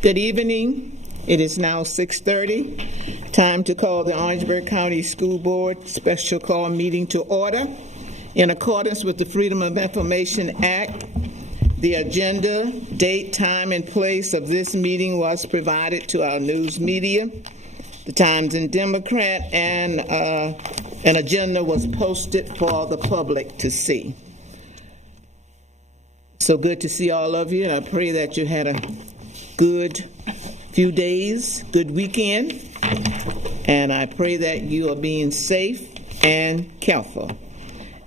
Good evening. It is now 6:30. Time to call the Orangeburg County School Board special call meeting to order. In accordance with the Freedom of Information Act, the agenda, date, time, and place of this meeting was provided to our news media, the Times and Democrat, and an agenda was posted for the public to see. So good to see all of you, and I pray that you had a good few days, good weekend, and I pray that you are being safe and careful.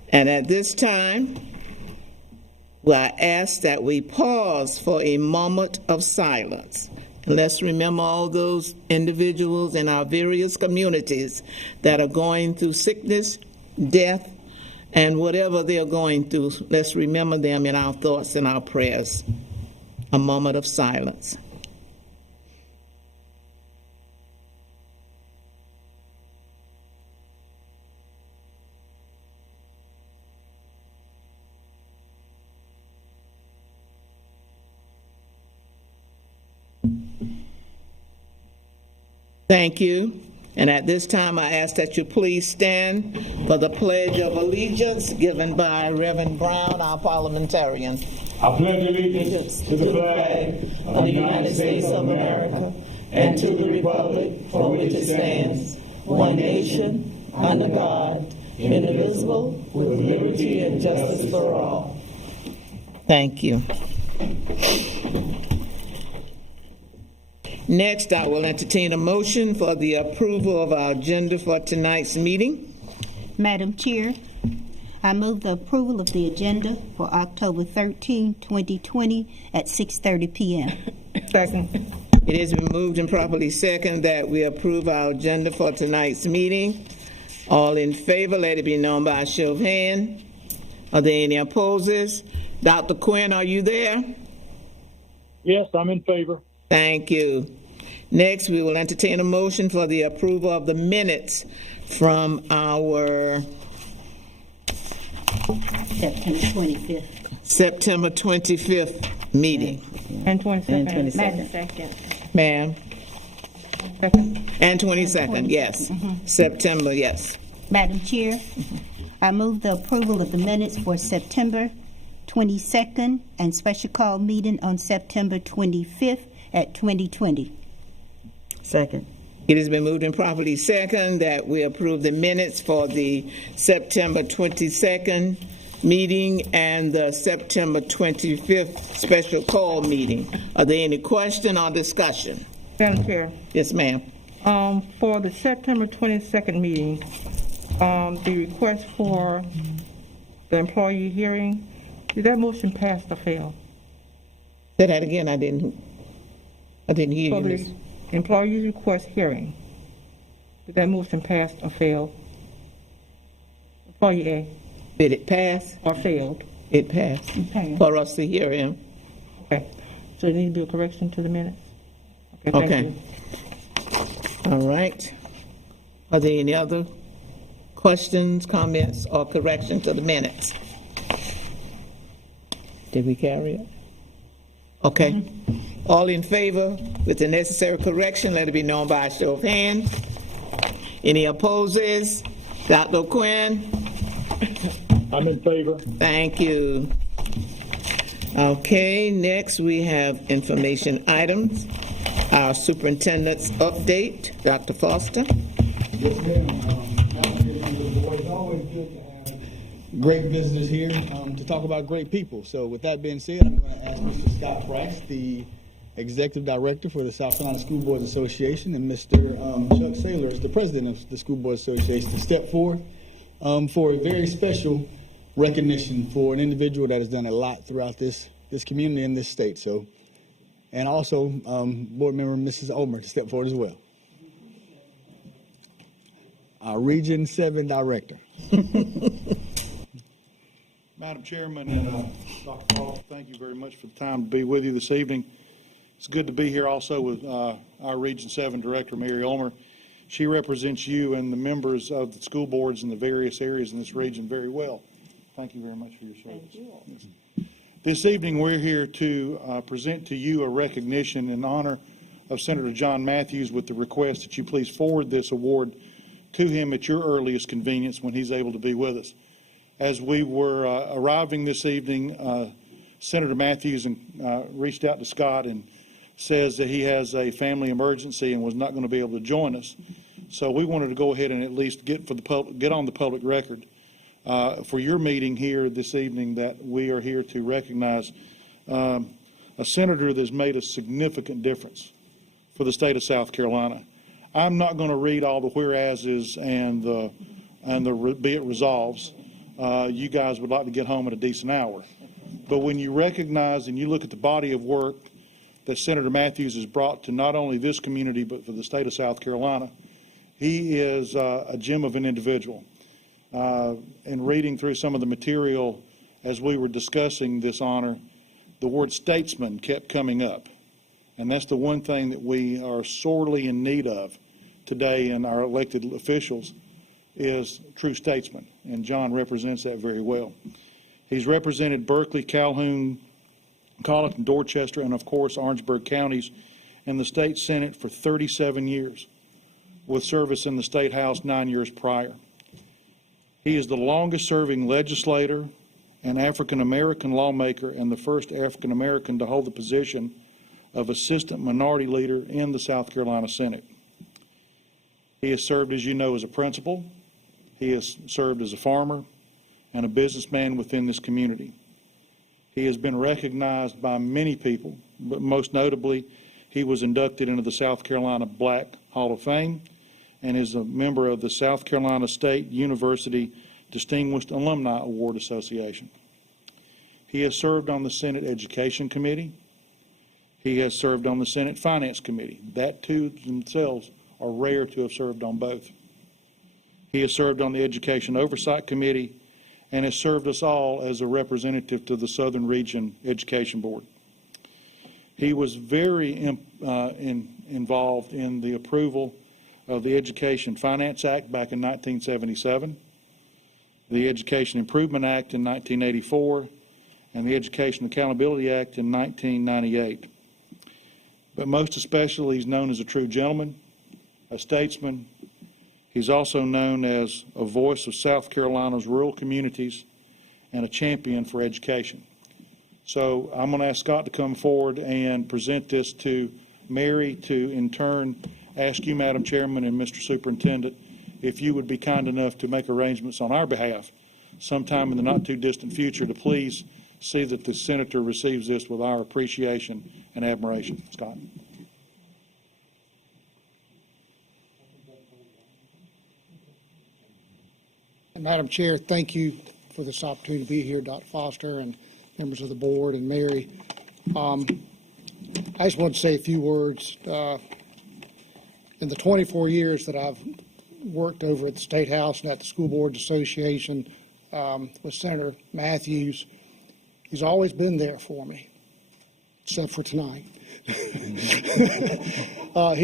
And at this time, I ask that we pause for a moment of silence. And let's remember all those individuals in our various communities that are going through sickness, death, and whatever they're going through. Let's remember them in our thoughts and our prayers. A moment of silence. Thank you. And at this time, I ask that you please stand for the Pledge of Allegiance given by Reverend Brown, our parliamentarian. I pledge allegiance to the flag of the United States of America and to the republic for which it stands, one nation, under God, indivisible, with liberty and justice for all. Thank you. Next, I will entertain a motion for the approval of our agenda for tonight's meeting. Madam Chair, I move the approval of the agenda for October 13, 2020 at 6:30 p.m. Second. It has been moved and properly second that we approve our agenda for tonight's meeting. All in favor, let it be known by a show of hands. Are there any opposers? Dr. Quinn, are you there? Yes, I'm in favor. Thank you. Next, we will entertain a motion for the approval of the minutes from our September 25th meeting. And 22nd. And 22nd. Ma'am? Second. And 22nd, yes. September, yes. Madam Chair, I move the approval of the minutes for September 22nd and special call meeting on September 25th at 2020. Second. It has been moved and properly second that we approve the minutes for the September 22nd meeting and the September 25th special call meeting. Are there any question or discussion? Madam Chair, Yes, ma'am. for the September 22nd meeting, the request for the employee hearing, did that motion pass or fail? Say that again. I didn't hear For you, Miss. the employee request hearing, did that motion pass or fail? Employee A, Did it pass? or failed? It passed. Okay. For us to hear him. Okay. So there needs to be a correction to the minutes? Okay. Thank you. All right. Are there any other questions, comments, or correction to the minutes? Did we carry it? Okay. All in favor with the necessary correction, let it be known by a show of hands. Any opposers? Dr. Quinn? I'm in favor. Thank you. Okay, next we have information items. Our superintendent's update, Dr. Foster. Yes, ma'am. It's always good to have great visitors here to talk about great people. So with that being said, I'm going to ask Mr. Scott Price, the Executive Director for the South Carolina School Boards Association, and Mr. Chuck Saylor, the President of the School Boards Association, to step forward for a very special recognition for an individual that has done a lot throughout this community and this state. So, and also Board Member Mrs. Omer to step forward as well. Our Region 7 Director. Madam Chairman and Dr. Paul, thank you very much for the time to be with you this evening. It's good to be here also with our Region 7 Director, Mary Ulmer. She represents you and the members of the school boards in the various areas in this region very well. Thank you very much for your service. Thank you. Yes. This evening, we're here to present to you a recognition in honor of Senator John Matthews with the request that you please forward this award to him at your earliest convenience when he's able to be with us. As we were arriving this evening, Senator Matthews reached out to Scott and says that he has a family emergency and was not going to be able to join us. So we wanted to go ahead and at least get on the public record for your meeting here this evening that we are here to recognize a senator that's made a significant difference for the state of South Carolina. I'm not going to read all the whereases and the be it resolves. You guys would like to get home at a decent hour. But when you recognize and you look at the body of work that Senator Matthews has brought to not only this community but for the state of South Carolina, he is a gem of an individual. In reading through some of the material as we were discussing this honor, the word statesman kept coming up. And that's the one thing that we are sorely in need of today in our elected officials is true statesmen. And John represents that very well. He's represented Berkeley, Calhoun, Colleton, Dorchester, and of course Orangeburg counties in the state Senate for 37 years, with service in the State House 9 years prior. He is the longest serving legislator and African American lawmaker and the first African American to hold the position of Assistant Minority Leader in the South Carolina Senate. He has served, as you know, as a principal. He has served as a farmer and a businessman within this community. He has been recognized by many people, but most notably, he was inducted into the South Carolina Black Hall of Fame and is a member of the South Carolina State University Distinguished Alumni Award Association. He has served on the Senate Education Committee. He has served on the Senate Finance Committee. That two themselves are rare to have served on both. He has served on the Education Oversight Committee and has served us all as a representative to the Southern Region Education Board. He was very involved in the approval of the Education Finance Act back in 1977, the Education Improvement Act in 1984, and the Education Accountability Act in 1998. But most especially, he's known as a true gentleman, a statesman. He's also known as a voice of South Carolina's rural communities and a champion for education. So I'm going to ask Scott to come forward and present this to Mary to, in turn, ask you, Madam Chairman, and Mr. Superintendent, if you would be kind enough to make arrangements on our behalf sometime in the not-too-distant future to please see that the senator receives this with our appreciation and admiration. Scott. Madam Chair, thank you for this opportunity to be here, Dr. Foster and members of the board and Mary. I just want to say a few words. In the 24 years that I've worked over at the State House and at the School Board Association with Senator Matthews, he's always been there for me, except for tonight. He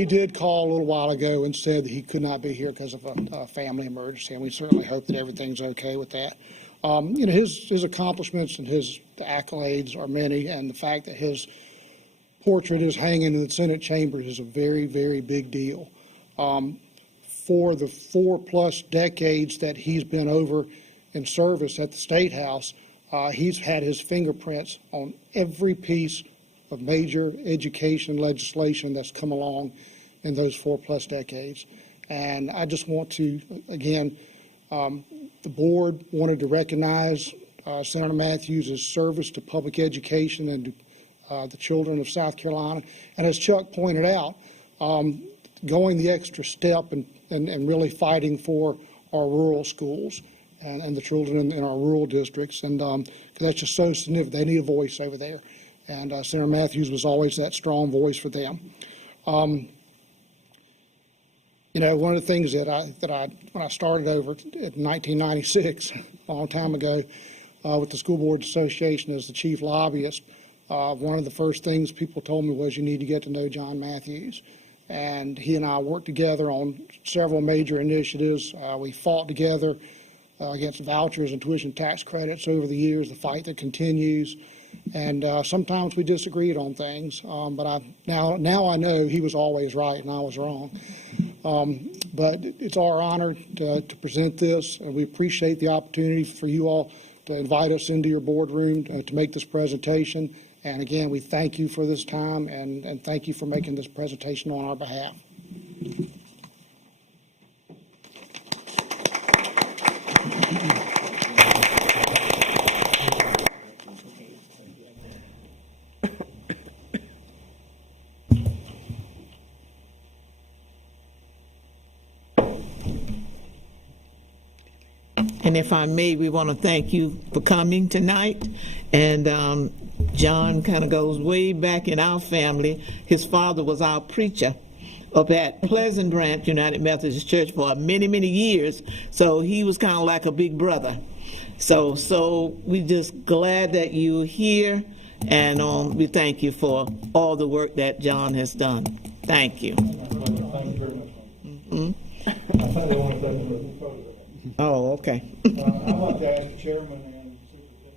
did call a little while ago and said that he could not be here because of a family emergency, and we certainly hope that everything's okay with that. His accomplishments and his accolades are many, and the fact that his portrait is hanging in the Senate chambers is a very, very big deal. For the 4+ decades that he's been over in service at the State House, he's had his fingerprints on every piece of major education legislation that's come along in those 4+ decades. And I just want to, again, the board wanted to recognize Senator Matthews' service to public education and to the children of South Carolina. And as Chuck pointed out, going the extra step and really fighting for our rural schools and the children in our rural districts. And 'cause that's just so significant. They need a voice over there. And Senator Matthews was always that strong voice for them. One of the things that when I started over in 1996, a long time ago, with the School Board Association as the chief lobbyist, one of the first things people told me was you need to get to know John Matthews. And he and I worked together on several major initiatives. We fought together against vouchers and tuition tax credits over the years, the fight that continues. And sometimes we disagreed on things, but now I know he was always right and I was wrong. But it's our honor to present this, and we appreciate the opportunity for you all to invite us into your boardroom to make this presentation. And again, we thank you for this time, and thank you for making this presentation on our behalf. And if I may, we want to thank you for coming tonight. And John kind of goes way back in our family. His father was our preacher up at Pleasant Grant United Methodist Church for many, many years. So he was kind of like a big brother. So we just glad that you're here, and we thank you for all the work that John has done. Thank you. Thank you very much. Mm-hmm. I thought they wanted to take a photo. Oh, okay. I'd like to ask the chairman and superintendent.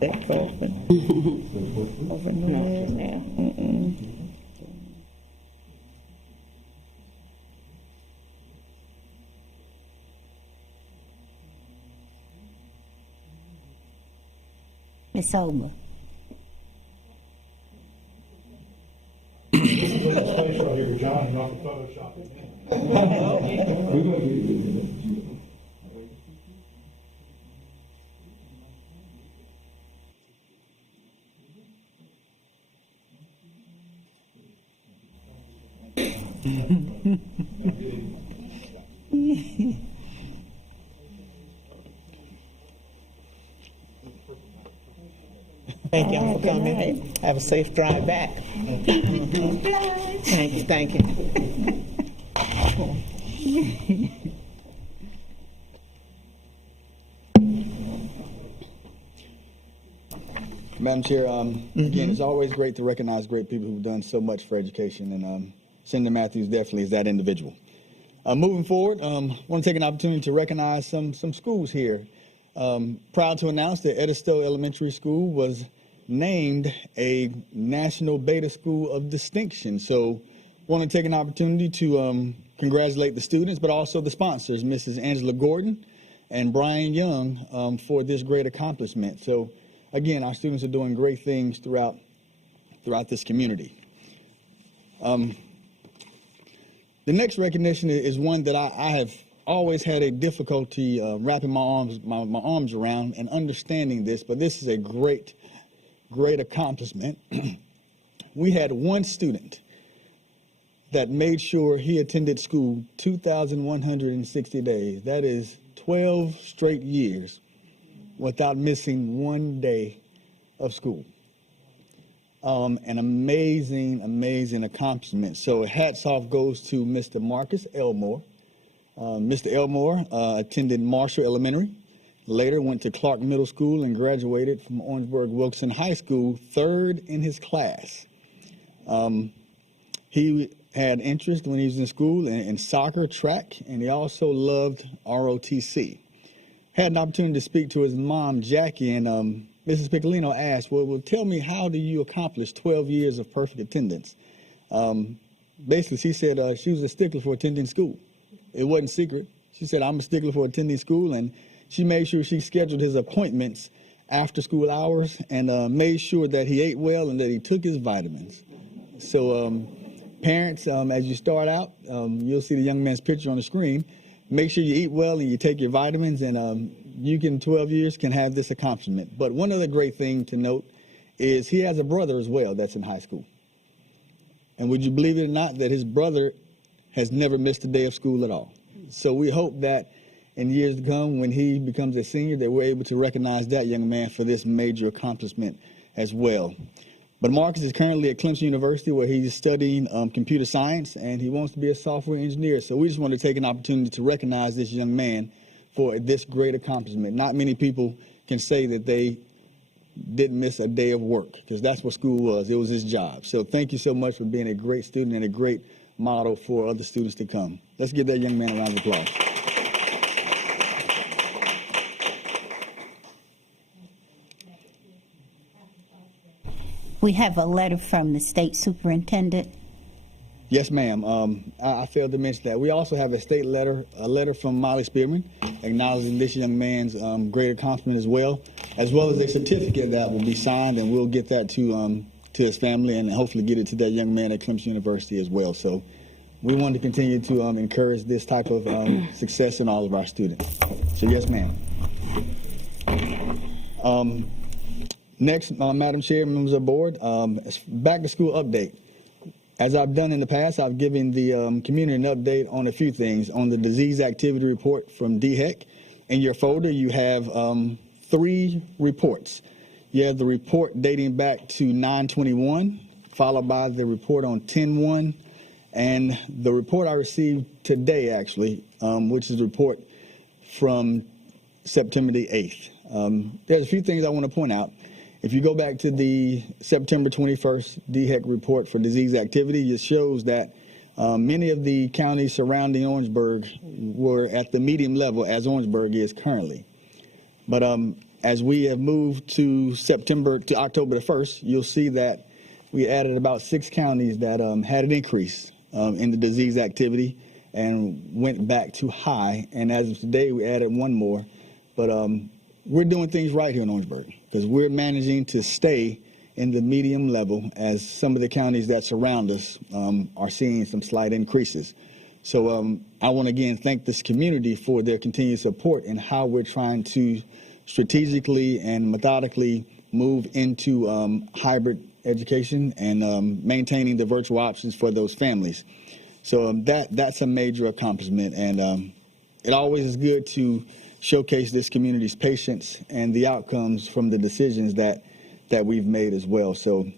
That's open. Open the lid now. Ms. Olmer. This is a little space right here, John, and not the Photoshop. Thank you for coming. Have a safe drive back. Thank you. Thank you. Madam Chair, again, it's always great to recognize great people who've done so much for education, and Sen John Matthews definitely is that individual. Moving forward, I want to take an opportunity to recognize some schools here. Proud to announce that Edisto Elementary School was named a National Beta School of Distinction. So want to take an opportunity to congratulate the students, but also the sponsors, Mrs. Angela Gordon and Brian Young, for this great accomplishment. So again, our students are doing great things throughout this community. The next recognition is one that I have always had a difficulty wrapping my arms around and understanding this, but this is a great accomplishment. We had one student that made sure he attended school 2,160 days. That is 12 straight years without missing one day of school. An amazing accomplishment. So hats off goes to Mr. Marcus Elmore. Mr. Elmore attended Marshall Elementary, later went to Clark Middle School and graduated from Orangeburg Wilson High School, third in his class. He had interest when he was in school in soccer, track, and he also loved ROTC. Had an opportunity to speak to his mom, Jackie, and Mrs. Piccolino asked, well, tell me, how do you accomplish 12 years of perfect attendance? Basically, she said she was a stickler for attending school. It wasn't secret. She said, I'm a stickler for attending school, and she made sure she scheduled his appointments after school hours and made sure that he ate well and that he took his vitamins. So parents, as you start out, you'll see the young man's picture on the screen. Make sure you eat well and you take your vitamins, and you can, 12 years, can have this accomplishment. But one other great thing to note is he has a brother as well that's in high school. And would you believe it or not that his brother has never missed a day of school at all? So we hope that in years to come, when he becomes a senior, that we're able to recognize that young man for this major accomplishment as well. But Marcus is currently at Clemson University, where he's studying computer science, and he wants to be a software engineer. So we just want to take an opportunity to recognize this young man for this great accomplishment. Not many people can say that they didn't miss a day of work, because that's what school was. It was his job. So thank you so much for being a great student and a great model for other students to come. Let's give that young man a round of applause. We have a letter from the state superintendent. Yes, ma'am. I failed to mention that. We also have a letter from Molly Spearman acknowledging this young man's great accomplishment as well as a certificate that will be signed, and we'll get that to his family and hopefully get it to that young man at Clemson University as well. So we want to continue to encourage this type of success in all of our students. So yes, ma'am. Next, Madam Chair, members of the board, back to school update. As I've done in the past, I've given the community an update on a few things. On the disease activity report from DHEC, in your folder you have 3 reports. You have the report dating back to 9/21, followed by the report on 10/1, and the report I received today, actually, which is a report from September the 8th. There's a few things I want to point out. If you go back to the September 21st DHEC report for disease activity, it shows that many of the counties surrounding Orangeburg were at the medium level as Orangeburg is currently. But as we have moved to October the 1st, you'll see that we added about 6 counties that had an increase in the disease activity and went back to high. And as of today, we added 1 more. But we're doing things right here in Orangeburg, because we're managing to stay in the medium level as some of the counties that surround us are seeing some slight increases. So I want to again thank this community for their continued support and how we're trying to strategically and methodically move into hybrid education and maintaining the virtual options for those families. So that's a major accomplishment, and it always is good to showcase this community's patience and the outcomes from the decisions that we've made as well. So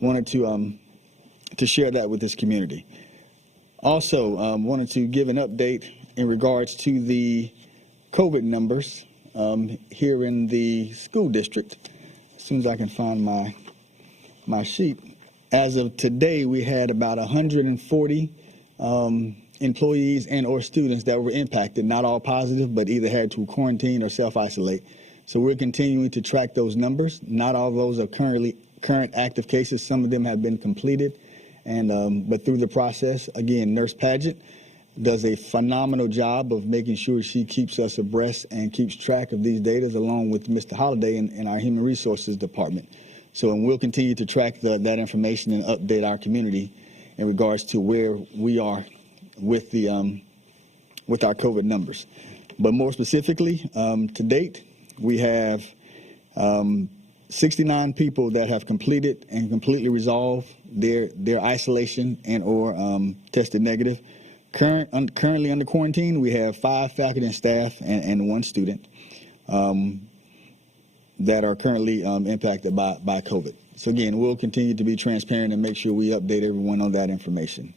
wanted to share that with this community. Also wanted to give an update in regards to the COVID numbers here in the school district. As soon as I can find my sheet. As of today, we had about 140 employees and or students that were impacted, not all positive, but either had to quarantine or self-isolate. So we're continuing to track those numbers. Not all of those are current active cases. Some of them have been completed. And but through the process, again, Nurse Paget does a phenomenal job of making sure she keeps us abreast and keeps track of these data, along with Mr. Holliday in our Human Resources Department. So and we'll continue to track that information and update our community in regards to where we are with our COVID numbers. But more specifically, to date, we have 69 people that have completed and completely resolved their isolation and or tested negative. Currently under quarantine, we have 5 faculty and staff and 1 student that are currently impacted by COVID. So again, we'll continue to be transparent and make sure we update everyone on that information.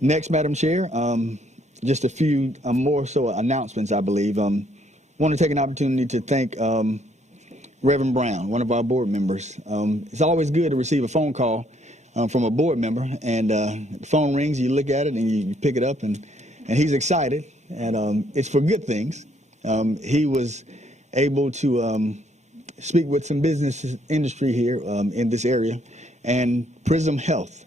Next, Madam Chair, just a few more so announcements, I believe. Want to take an opportunity to thank Reverend Brown, one of our board members. It's always good to receive a phone call from a board member, and the phone rings, you look at it, and you pick it up, and he's excited, and it's for good things. He was able to speak with some business industry here in this area, and Prism Health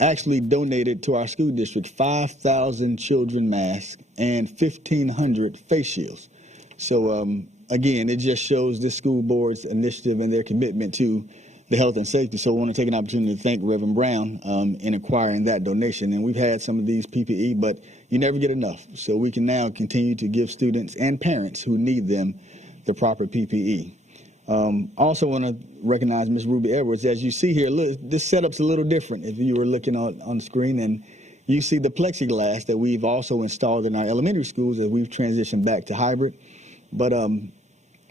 actually donated to our school district 5,000 children masks and 1,500 face shields. So again, it just shows this school board's initiative and their commitment to the health and safety. So I want to take an opportunity to thank Reverend Brown in acquiring that donation. And we've had some of these PPE, but you never get enough. So we can now continue to give students and parents who need them the proper PPE. Also want to recognize Ms. Ruby Edwards. As you see here, look, this setup's a little different if you were looking on the screen, and you see the plexiglass that we've also installed in our elementary schools as we've transitioned back to hybrid. But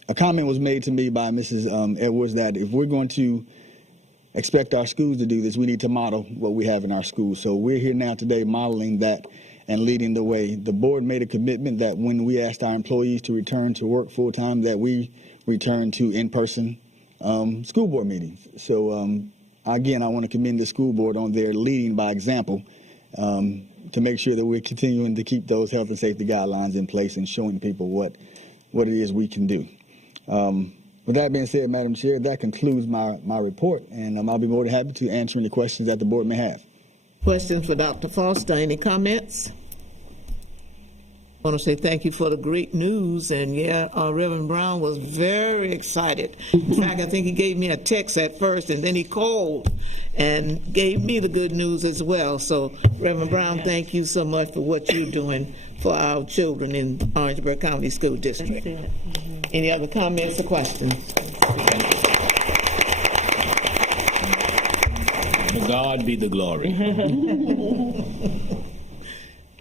a comment was made to me by Mrs. Edwards that if we're going to expect our schools to do this, we need to model what we have in our schools. So we're here now today modeling that and leading the way. The board made a commitment that when we asked our employees to return to work full time, that we return to in-person school board meetings. So again, I want to commend the school board on their leading by example to make sure that we're continuing to keep those health and safety guidelines in place and showing people what it is we can do. With that being said, Madam Chair, that concludes my report, and I'll be more than happy to answer any questions that the board may have. Questions for Dr. Foster? Any comments? I want to say thank you for the great news, and Reverend Brown was very excited. In fact, I think he gave me a text at first, and then he called and gave me the good news as well. So, Reverend Brown, thank you so much for what you're doing for our children in Orangeburg County School District. Any other comments or questions? To God be the glory.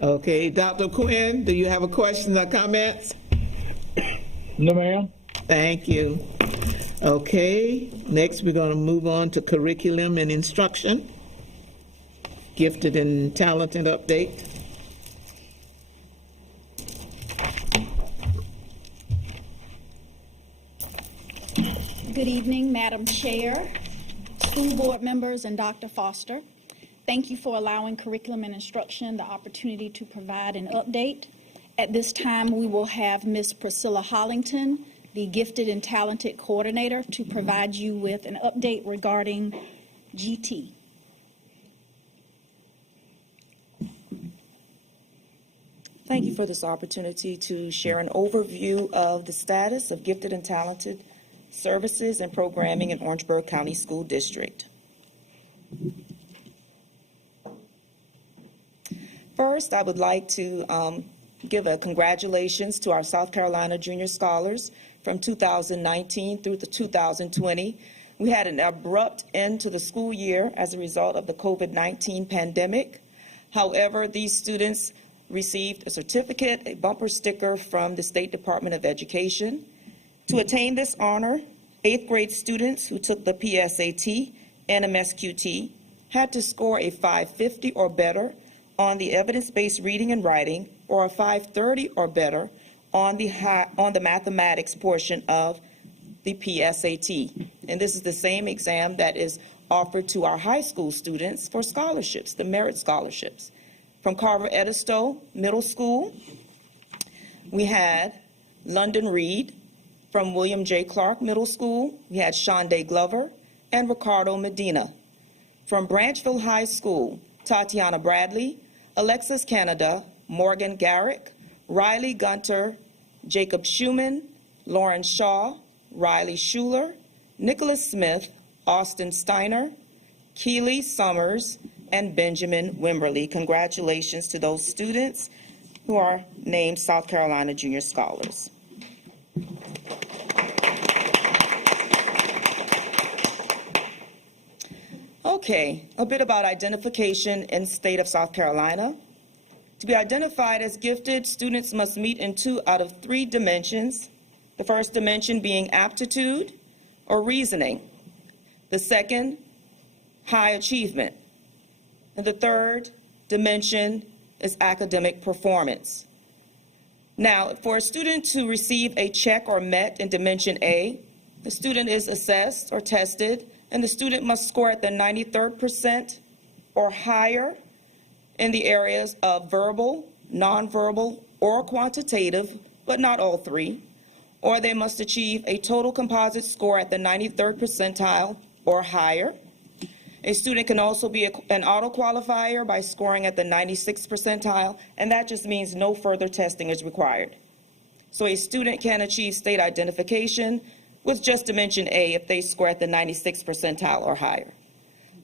Okay, Dr. Quinn, do you have a question or comments? No, ma'am. Thank you. Okay, next we're going to move on to curriculum and instruction. Gifted and talented update. Good evening, Madam Chair, school board members, and Dr. Foster. Thank you for allowing curriculum and instruction the opportunity to provide an update. At this time, we will have Ms. Priscilla Hollington, the gifted and talented coordinator, to provide you with an update regarding GT. Thank you for this opportunity to share an overview of the status of gifted and talented services and programming in Orangeburg County School District. First, I would like to give a congratulations to our South Carolina Junior Scholars from 2019 through the 2020. We had an abrupt end to the school year as a result of the COVID-19 pandemic. However, these students received a certificate, a bumper sticker from the State Department of Education. To attain this honor, 8th grade students who took the PSAT and MSQT had to score a 550 or better on the evidence-based reading and writing, or a 530 or better on the mathematics portion of the PSAT. And this is the same exam that is offered to our high school students for scholarships, the merit scholarships. From Carver Edisto Middle School, we had London Reed. From William J. Clark Middle School, we had Shonda Glover and Ricardo Medina. From Branchville High School, Tatiana Bradley, Alexis Canada, Morgan Garrick, Riley Gunter, Jacob Schumann, Lauren Shaw, Riley Schuler, Nicholas Smith, Austin Steiner, Keely Summers, and Benjamin Wimberly. Congratulations to those students who are named South Carolina Junior Scholars. Okay, a bit about identification in the state of South Carolina. To be identified as gifted, students must meet in 2 out of 3 dimensions. The first dimension being aptitude or reasoning. The second, high achievement. And the third dimension is academic performance. Now, for a student to receive a check or MET in dimension A, the student is assessed or tested, and the student must score at the 93rd percent or higher in the areas of verbal, nonverbal, or quantitative, but not all 3, or they must achieve a total composite score at the 93rd percentile or higher. A student can also be an auto-qualifier by scoring at the 96th percentile, and that just means no further testing is required. So a student can achieve state identification with just dimension A if they score at the 96th percentile or higher.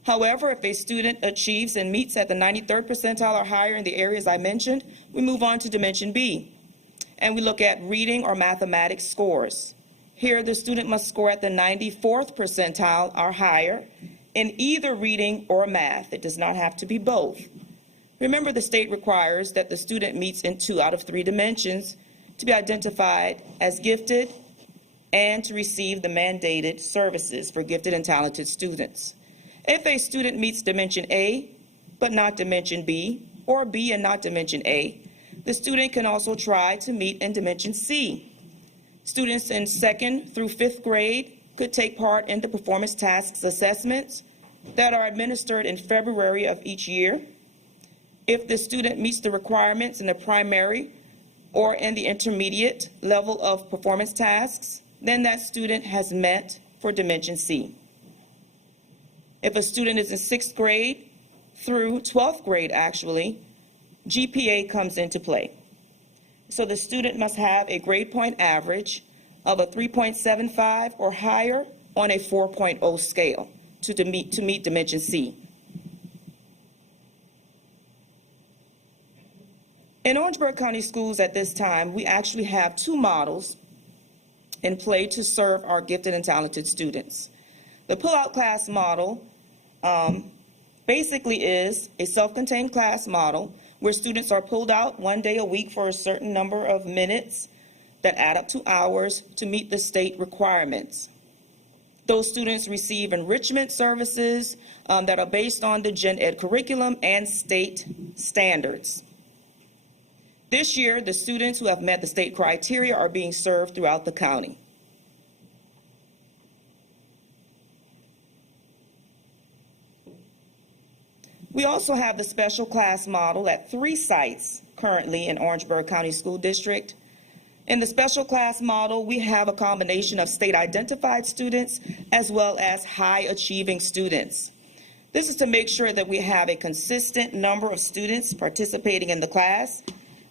However, if a student achieves and meets at the 93rd percentile or higher in the areas I mentioned, we move on to dimension B, and we look at reading or mathematics scores. Here, the student must score at the 94th percentile or higher in either reading or math. It does not have to be both. Remember, the state requires that the student meets in 2 out of 3 dimensions to be identified as gifted and to receive the mandated services for gifted and talented students. If a student meets Dimension A, but not Dimension B, or B and not Dimension A, the student can also try to meet in Dimension C. Students in 2nd through 5th grade could take part in the performance tasks assessments that are administered in February of each year. If the student meets the requirements in the primary or in the intermediate level of performance tasks, then that student has met for Dimension C. If a student is in 6th grade through 12th grade, actually, GPA comes into play. So the student must have a grade point average of a 3.75 or higher on a 4.0 scale to meet Dimension C. In Orangeburg County Schools at this time, we actually have 2 models in play to serve our gifted and talented students. The pull-out class model basically is a self-contained class model where students are pulled out 1 day a week for a certain number of minutes that add up to hours to meet the state requirements. Those students receive enrichment services that are based on the Gen Ed curriculum and state standards. This year, the students who have met the state criteria are being served throughout the county. We also have the special class model at 3 sites currently in Orangeburg County School District. In the special class model, we have a combination of state-identified students as well as high-achieving students. This is to make sure that we have a consistent number of students participating in the class.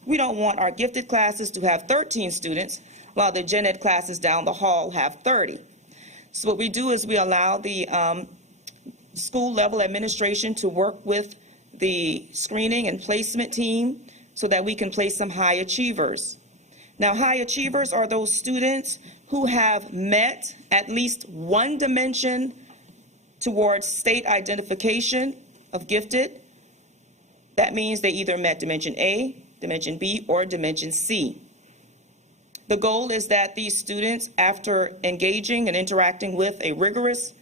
We don't want our gifted classes to have 13 students, while the Gen Ed classes down the hall have 30. So what we do is we allow the school level administration to work with the screening and placement team so that we can place some high achievers. Now, high achievers are those students who have met at least 1 dimension towards state identification of gifted. That means they either met Dimension A, Dimension B, or Dimension C. The goal is that these students, after engaging and interacting with a rigorous,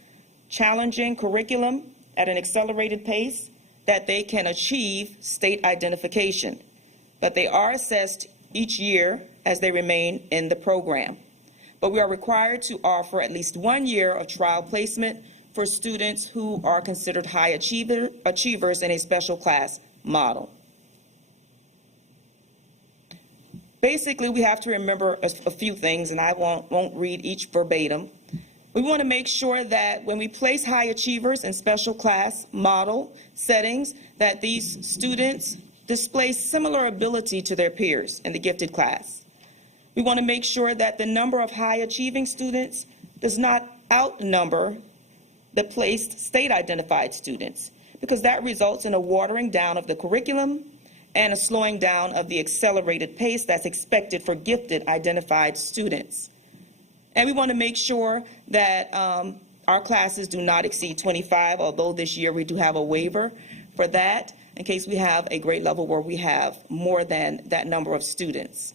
challenging curriculum at an accelerated pace, that they can achieve state identification. But they are assessed each year as they remain in the program. But we are required to offer at least 1 year of trial placement for students who are considered high achievers in a special class model. Basically, we have to remember a few things, and I won't read each verbatim. We want to make sure that when we place high achievers in special class model settings, that these students display similar ability to their peers in the gifted class. We want to make sure that the number of high achieving students does not outnumber the placed state identified students, because that results in a watering down of the curriculum and a slowing down of the accelerated pace that's expected for gifted identified students. And we want to make sure that our classes do not exceed 25, although this year we do have a waiver for that in case we have a grade level where we have more than that number of students.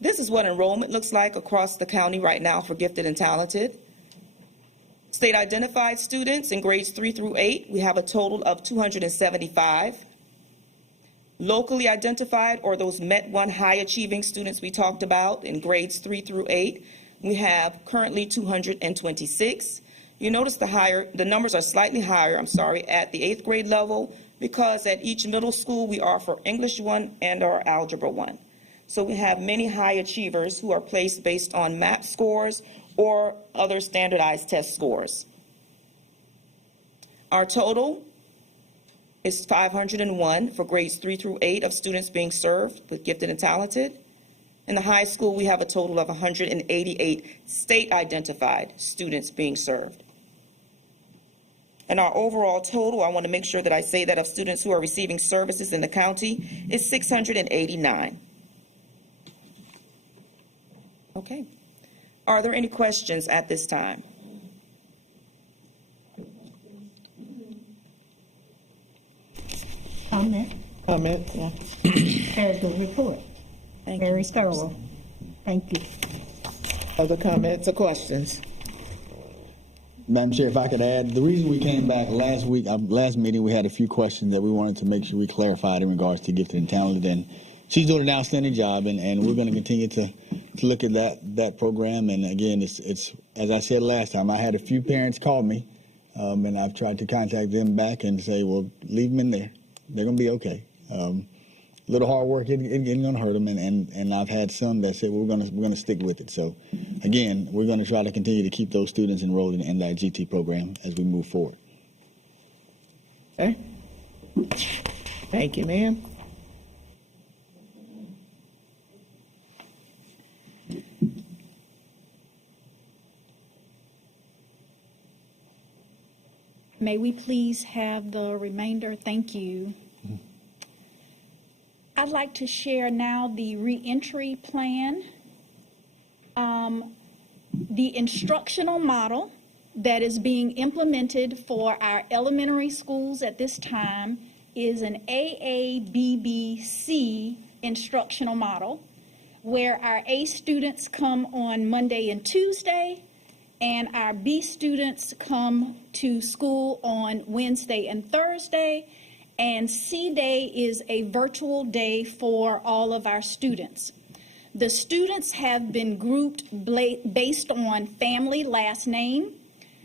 This is what enrollment looks like across the county right now for gifted and talented. State identified students in grades 3 through 8, we have a total of 275. Locally identified, or those Met 1 high achieving students we talked about in grades 3 through 8, we have currently 226. You notice the numbers are slightly higher, at the 8th grade level, because at each middle school we offer English 1 and our Algebra 1. So we have many high achievers who are placed based on MAP scores or other standardized test scores. Our total is 501 for grades 3 through 8 of students being served with gifted and talented. In the high school, we have a total of 188 state-identified students being served. And our overall total, I want to make sure that I say that, of students who are receiving services in the county is 689. Okay. Are there any questions at this time? Comment? Comment, yeah. Very good report. Thank you. Very thorough. Thank you. Other comments or questions? Madam Chair, if I could add, the reason we came back last week, last meeting, we had a few questions that we wanted to make sure we clarified in regards to gifted and talented, and she's doing an outstanding job, and we're going to continue to look at that program. And again, it's as I said last time, I had a few parents call me, and I've tried to contact them back and say, well, leave them in there. They're going to be okay. A little hard work isn't going to hurt them, and I've had some that said, well, we're going to stick with it. So, again, we're going to try to continue to keep those students enrolled in that GT program as we move forward. Okay. Thank you, ma'am. May we please have the remainder? Thank you. I'd like to share now the reentry plan. The instructional model that is being implemented for our elementary schools at this time is an AABBC instructional model, where our A students come on Monday and Tuesday, and our B students come to school on Wednesday and Thursday, and C Day is a virtual day for all of our students. The students have been grouped based on family last name,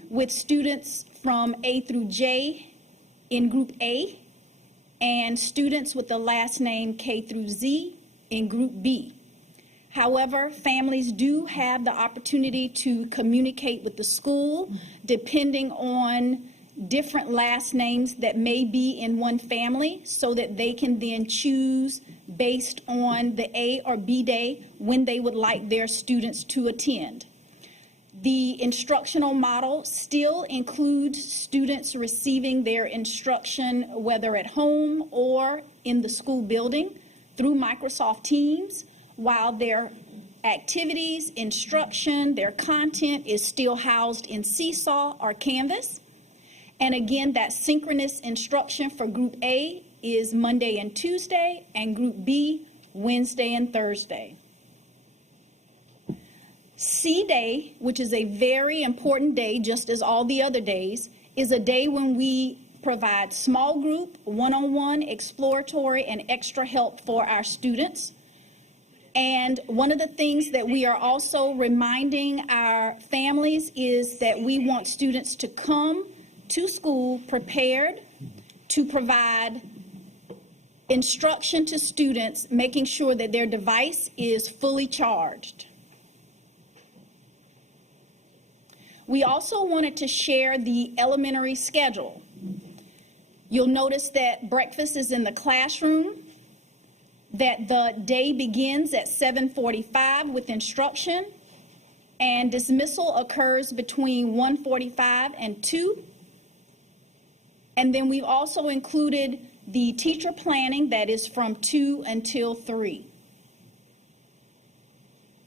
with students from A through J in Group A, and students with the last name K through Z in Group B. However, families do have the opportunity to communicate with the school depending on different last names that may be in one family, so that they can then choose based on the A or B day when they would like their students to attend. The instructional model still includes students receiving their instruction whether at home or in the school building through Microsoft Teams, while their activities, instruction, their content is still housed in Seesaw or Canvas. And again, that synchronous instruction for Group A is Monday and Tuesday, and Group B, Wednesday and Thursday. C Day, which is a very important day, just as all the other days, is a day when we provide small group, one-on-one, exploratory, and extra help for our students. And one of the things that we are also reminding our families is that we want students to come to school prepared to provide instruction to students, making sure that their device is fully charged. We also wanted to share the elementary schedule. You'll notice that breakfast is in the classroom, that the day begins at 7:45 with instruction, and dismissal occurs between 1:45 and 2. And then we've also included the teacher planning that is from 2 until 3.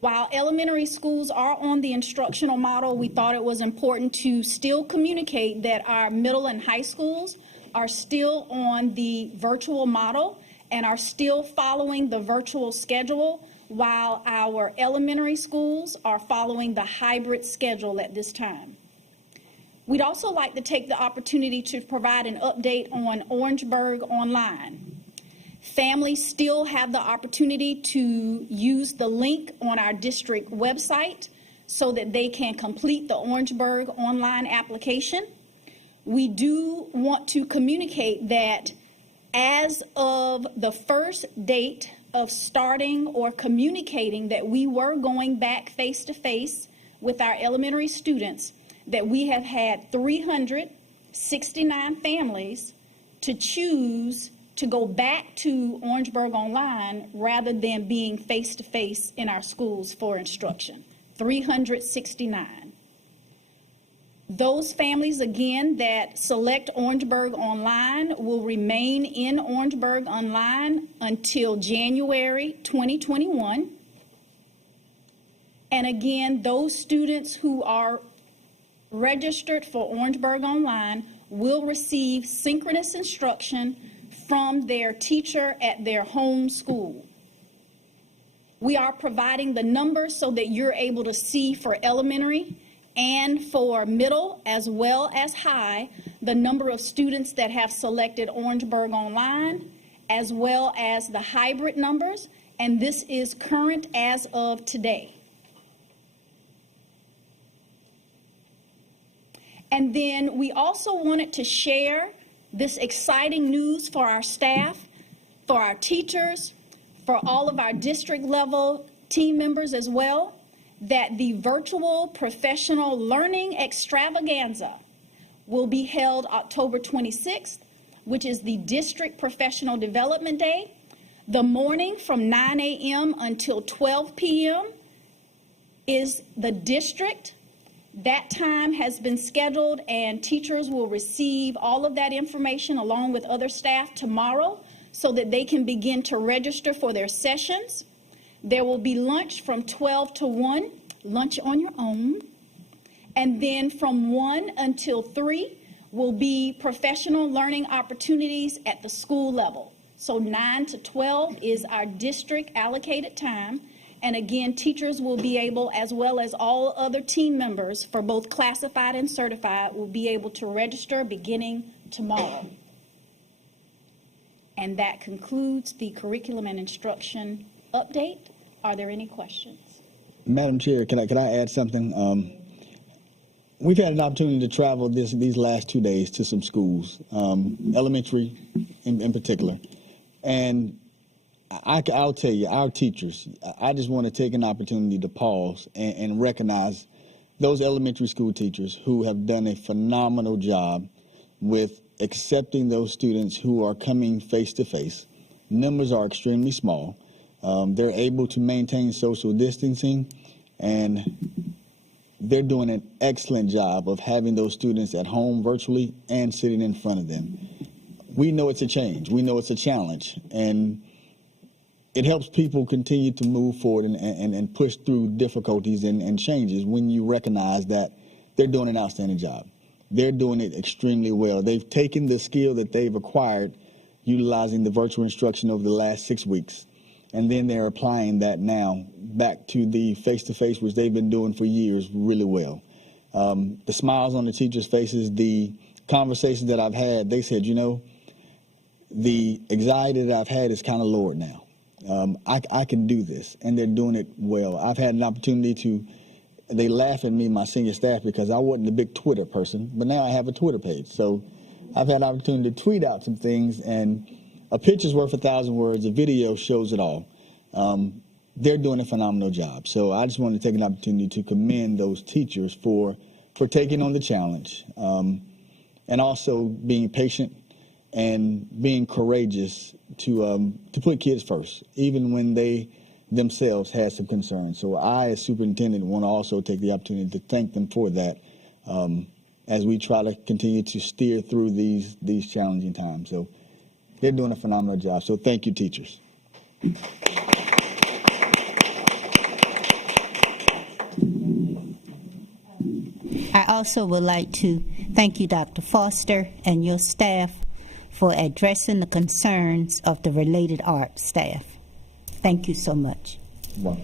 While elementary schools are on the instructional model, we thought it was important to still communicate that our middle and high schools are still on the virtual model and are still following the virtual schedule, while our elementary schools are following the hybrid schedule at this time. We'd also like to take the opportunity to provide an update on Orangeburg Online. Families still have the opportunity to use the link on our district website so that they can complete the Orangeburg Online application. We do want to communicate that as of the first date of starting or communicating that we were going back face-to-face with our elementary students, that we have had 369 families to choose to go back to Orangeburg Online rather than being face-to-face in our schools for instruction. 369. Those families, again, that select Orangeburg Online will remain in Orangeburg Online until January 2021. And again, those students who are registered for Orangeburg Online will receive synchronous instruction from their teacher at their home school. We are providing the numbers so that you're able to see for elementary and for middle as well as high, the number of students that have selected Orangeburg Online, as well as the hybrid numbers, and this is current as of today. And then we also wanted to share this exciting news for our staff, for our teachers, for all of our district level team members as well, that the virtual professional learning extravaganza will be held October 26th, which is the district professional development day. The morning from 9 a.m. until 12 p.m. is the district. That time has been scheduled, and teachers will receive all of that information along with other staff tomorrow so that they can begin to register for their sessions. There will be lunch from 12 to 1, lunch on your own. And then from 1 until 3 will be professional learning opportunities at the school level. So 9 to 12 is our district allocated time. And again, teachers will be able, as well as all other team members for both classified and certified, will be able to register beginning tomorrow. And that concludes the curriculum and instruction update. Are there any questions? Madam Chair, can I add something? We've had an opportunity to travel these last 2 days to some schools, elementary in particular. And I'll tell you, our teachers, I just want to take an opportunity to pause and recognize those elementary school teachers who have done a phenomenal job with accepting those students who are coming face to face. Numbers are extremely small. They're able to maintain social distancing, and they're doing an excellent job of having those students at home virtually and sitting in front of them. We know it's a change. We know it's a challenge, and it helps people continue to move forward and push through difficulties and changes when you recognize that they're doing an outstanding job. They're doing it extremely well. They've taken the skill that they've acquired utilizing the virtual instruction over the last 6 weeks, and then they're applying that now back to the face-to-face, which they've been doing for years really well. The smiles on the teachers' faces, the conversations that I've had, they said, you know, the anxiety that I've had is kind of lowered now. I can do this, and they're doing it well. I've had an opportunity they laugh at me, my senior staff, because I wasn't a big Twitter person, but now I have a Twitter page. So I've had an opportunity to tweet out some things, and a picture's worth 1,000 words. A video shows it all. They're doing a phenomenal job. So I just want to take an opportunity to commend those teachers for taking on the challenge, and also being patient and being courageous to put kids first, even when they themselves had some concerns. So I, as superintendent, want to also take the opportunity to thank them for that as we try to continue to steer through these challenging times. So they're doing a phenomenal job. So thank you, teachers. I also would like to thank you, Dr. Foster, and your staff for addressing the concerns of the related art staff. Thank you so much. Wow.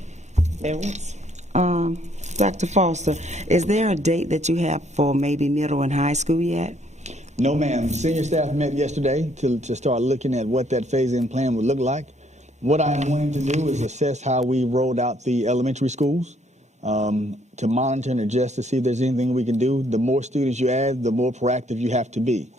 Dr. Foster, is there a date that you have for maybe middle and high school yet? No, ma'am. Senior staff met yesterday to start looking at what that phase-in plan would look like. What I'm wanting to do is assess how we rolled out the elementary schools, to monitor and adjust to see if there's anything we can do. The more students you add, the more proactive you have to be.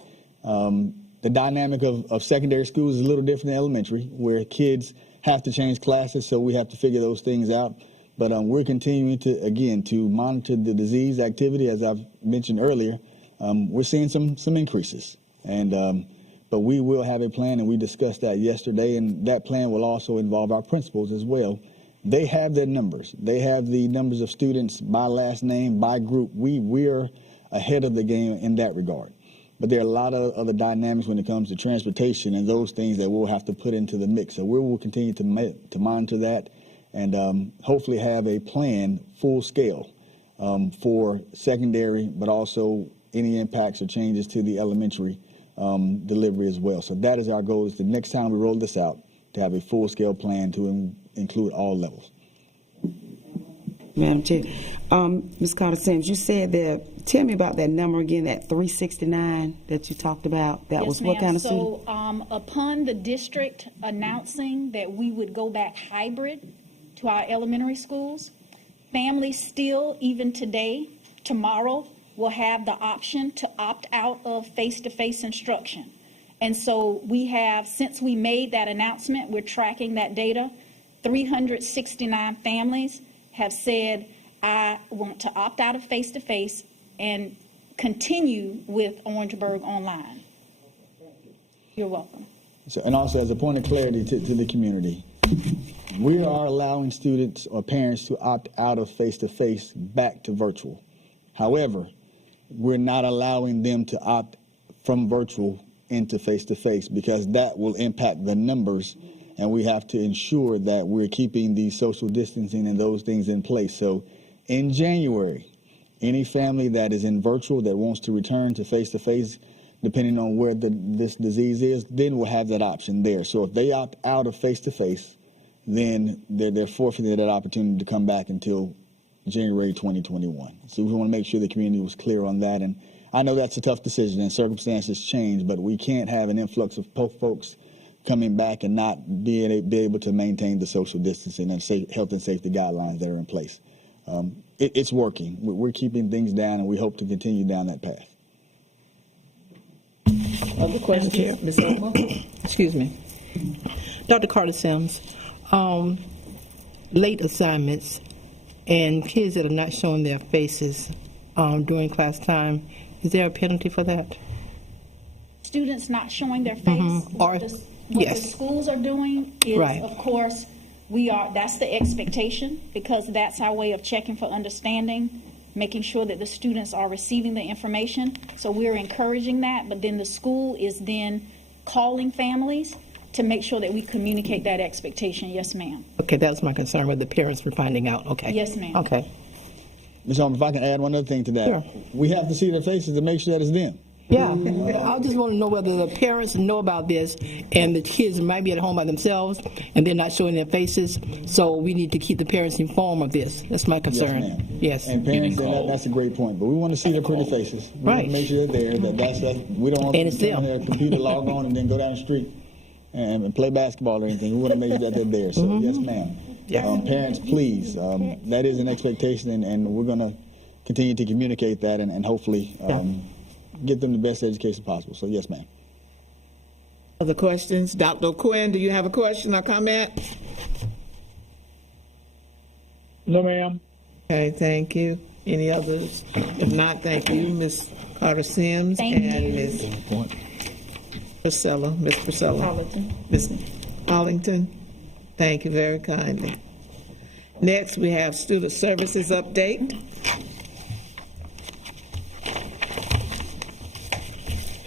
The dynamic of secondary schools is a little different than elementary, where kids have to change classes, so we have to figure those things out. But we're continuing to monitor the disease activity, as I've mentioned earlier. We're seeing some increases, but we will have a plan, and we discussed that yesterday, and that plan will also involve our principals as well. They have their numbers. They have the numbers of students by last name, by group. We're ahead of the game in that regard. But there are a lot of other dynamics when it comes to transportation and those things that we'll have to put into the mix. So we will continue to monitor that and hopefully have a plan full scale for secondary, but also any impacts or changes to the elementary delivery as well. So that is our goal, is the next time we roll this out, to have a full-scale plan to include all levels. Madam Chair, Ms. Carter-Sims, you said that, tell me about that number again, that 369 that you talked about. That was what kind of student? So upon the district announcing that we would go back hybrid to our elementary schools, families still, even today, tomorrow, will have the option to opt out of face-to-face instruction. And so we have, since we made that announcement, we're tracking that data, 369 families have said, I want to opt out of face-to-face and continue with Orangeburg Online. You're welcome. So, and also, as a point of clarity to the community, we are allowing students or parents to opt out of face-to-face back to virtual. However, we're not allowing them to opt from virtual into face-to-face because that will impact the numbers, and we have to ensure that we're keeping the social distancing and those things in place. So in January, any family that is in virtual that wants to return to face-to-face, depending on where this disease is, then we'll have that option there. So if they opt out of face-to-face, then they're forfeiting that opportunity to come back until January 2021. So we want to make sure the community was clear on that. And I know that's a tough decision and circumstances change, but we can't have an influx of folks coming back and not be able to maintain the social distancing and health and safety guidelines that are in place. It's working. We're keeping things down, and we hope to continue down that path. Other questions? Ms. Omer? Excuse me. Dr. Carter-Sims, late assignments and kids that are not showing their faces during class time, is there a penalty for that? Students not showing their face, Or, what yes. the schools are doing is, Right. of course, that's the expectation, because that's our way of checking for understanding, making sure that the students are receiving the information. So we're encouraging that, but then the school is then calling families to make sure that we communicate that expectation. Yes, ma'am. Okay, that was my concern with the parents were finding out. Okay. Yes, ma'am. Okay. Ms. Holmes, if I can add one other thing to that. Sure. We have to see their faces to make sure that it's them. Yeah, I just want to know whether the parents know about this and the kids might be at home by themselves and they're not showing their faces. So we need to keep the parents informed of this. That's my concern. Yes, ma'am. Yes. And parents, that's a great point. But we want to see their pretty faces. We want Right. to make sure they're there. We don't want And them it's to get on them. their computer, log on, and then go down the street and play basketball or anything. We want to make sure that they're there. So yes, ma'am. Yeah. Parents, please. That is an expectation, and we're going to continue to communicate that and hopefully get them the best education possible. So yes, ma'am. Other questions? Dr. Quinn, do you have a question or comment? No, ma'am. Okay, thank you. Any others? If not, thank you, Ms. Carter-Sims Thank and you. Ms. Priscilla. Ms. Priscilla. Arlington. Ms. Arlington, thank you very kindly. Next, we have Student Services Update.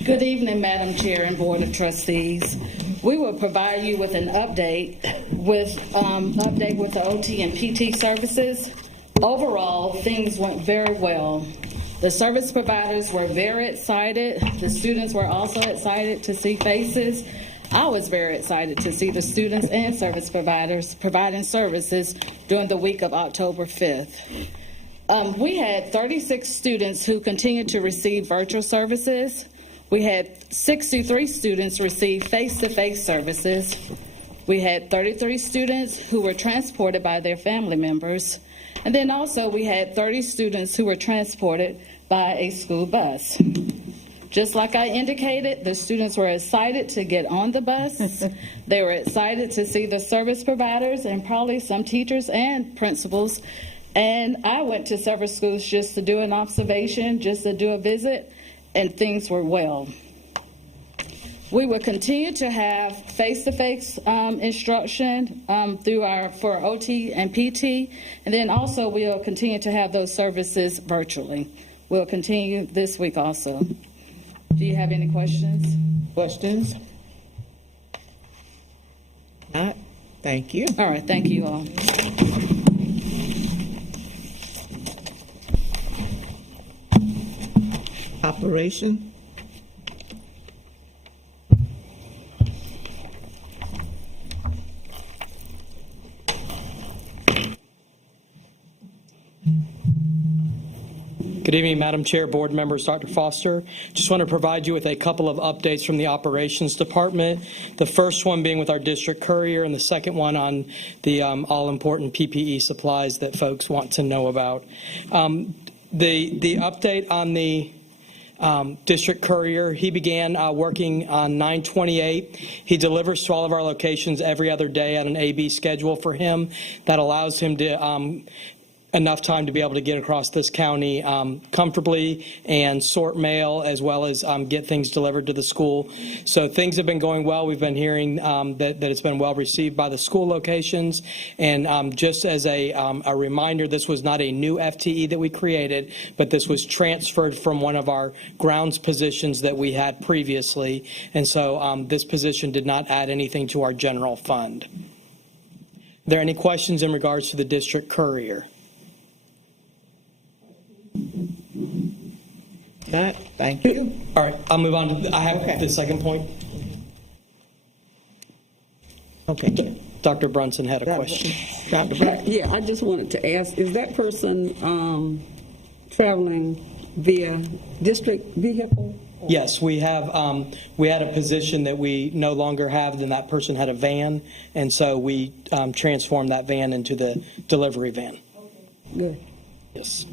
Good evening, Madam Chair and Board of Trustees. We will provide you with an update with the OT and PT services. Overall, things went very well. The service providers were very excited. The students were also excited to see faces. I was very excited to see the students and service providers providing services during the week of October 5th. We had 36 students who continued to receive virtual services. We had 63 students receive face-to-face services. We had 33 students who were transported by their family members. And then also we had 30 students who were transported by a school bus. Just like I indicated, the students were excited to get on the bus. They were excited to see the service providers and probably some teachers and principals. And I went to several schools just to do an observation, just to do a visit, and things were well. We will continue to have face-to-face instruction for OT and PT, and then also we'll continue to have those services virtually. We'll continue this week also. Do you have any questions? Questions? Not? Thank you. All right, thank you all. Operation. Good evening, Madam Chair, board members, Dr. Foster. Just want to provide you with a couple of updates from the Operations Department. The first one being with our district courier, and the second one on the all-important PPE supplies that folks want to know about. The update on the district courier, he began working on 9/28. He delivers to all of our locations every other day at an AB schedule for him. That allows him to enough time to be able to get across this county comfortably and sort mail, as well as get things delivered to the school. So things have been going well. We've been hearing that it's been well received by the school locations. And just as a reminder, this was not a new FTE that we created, but this was transferred from one of our grounds positions that we had previously. And so this position did not add anything to our general fund. Are there any questions in regards to the district courier? Thank you. All right, I'll move on to, I have the second point. Okay. Dr. Brunson had a question. Dr. Brunson. Yeah, I just wanted to ask, is that person traveling via district vehicle? Yes, we have. We had a position that we no longer have, and that person had a van, and so we transformed that van into the delivery van. Okay. Good. Yes.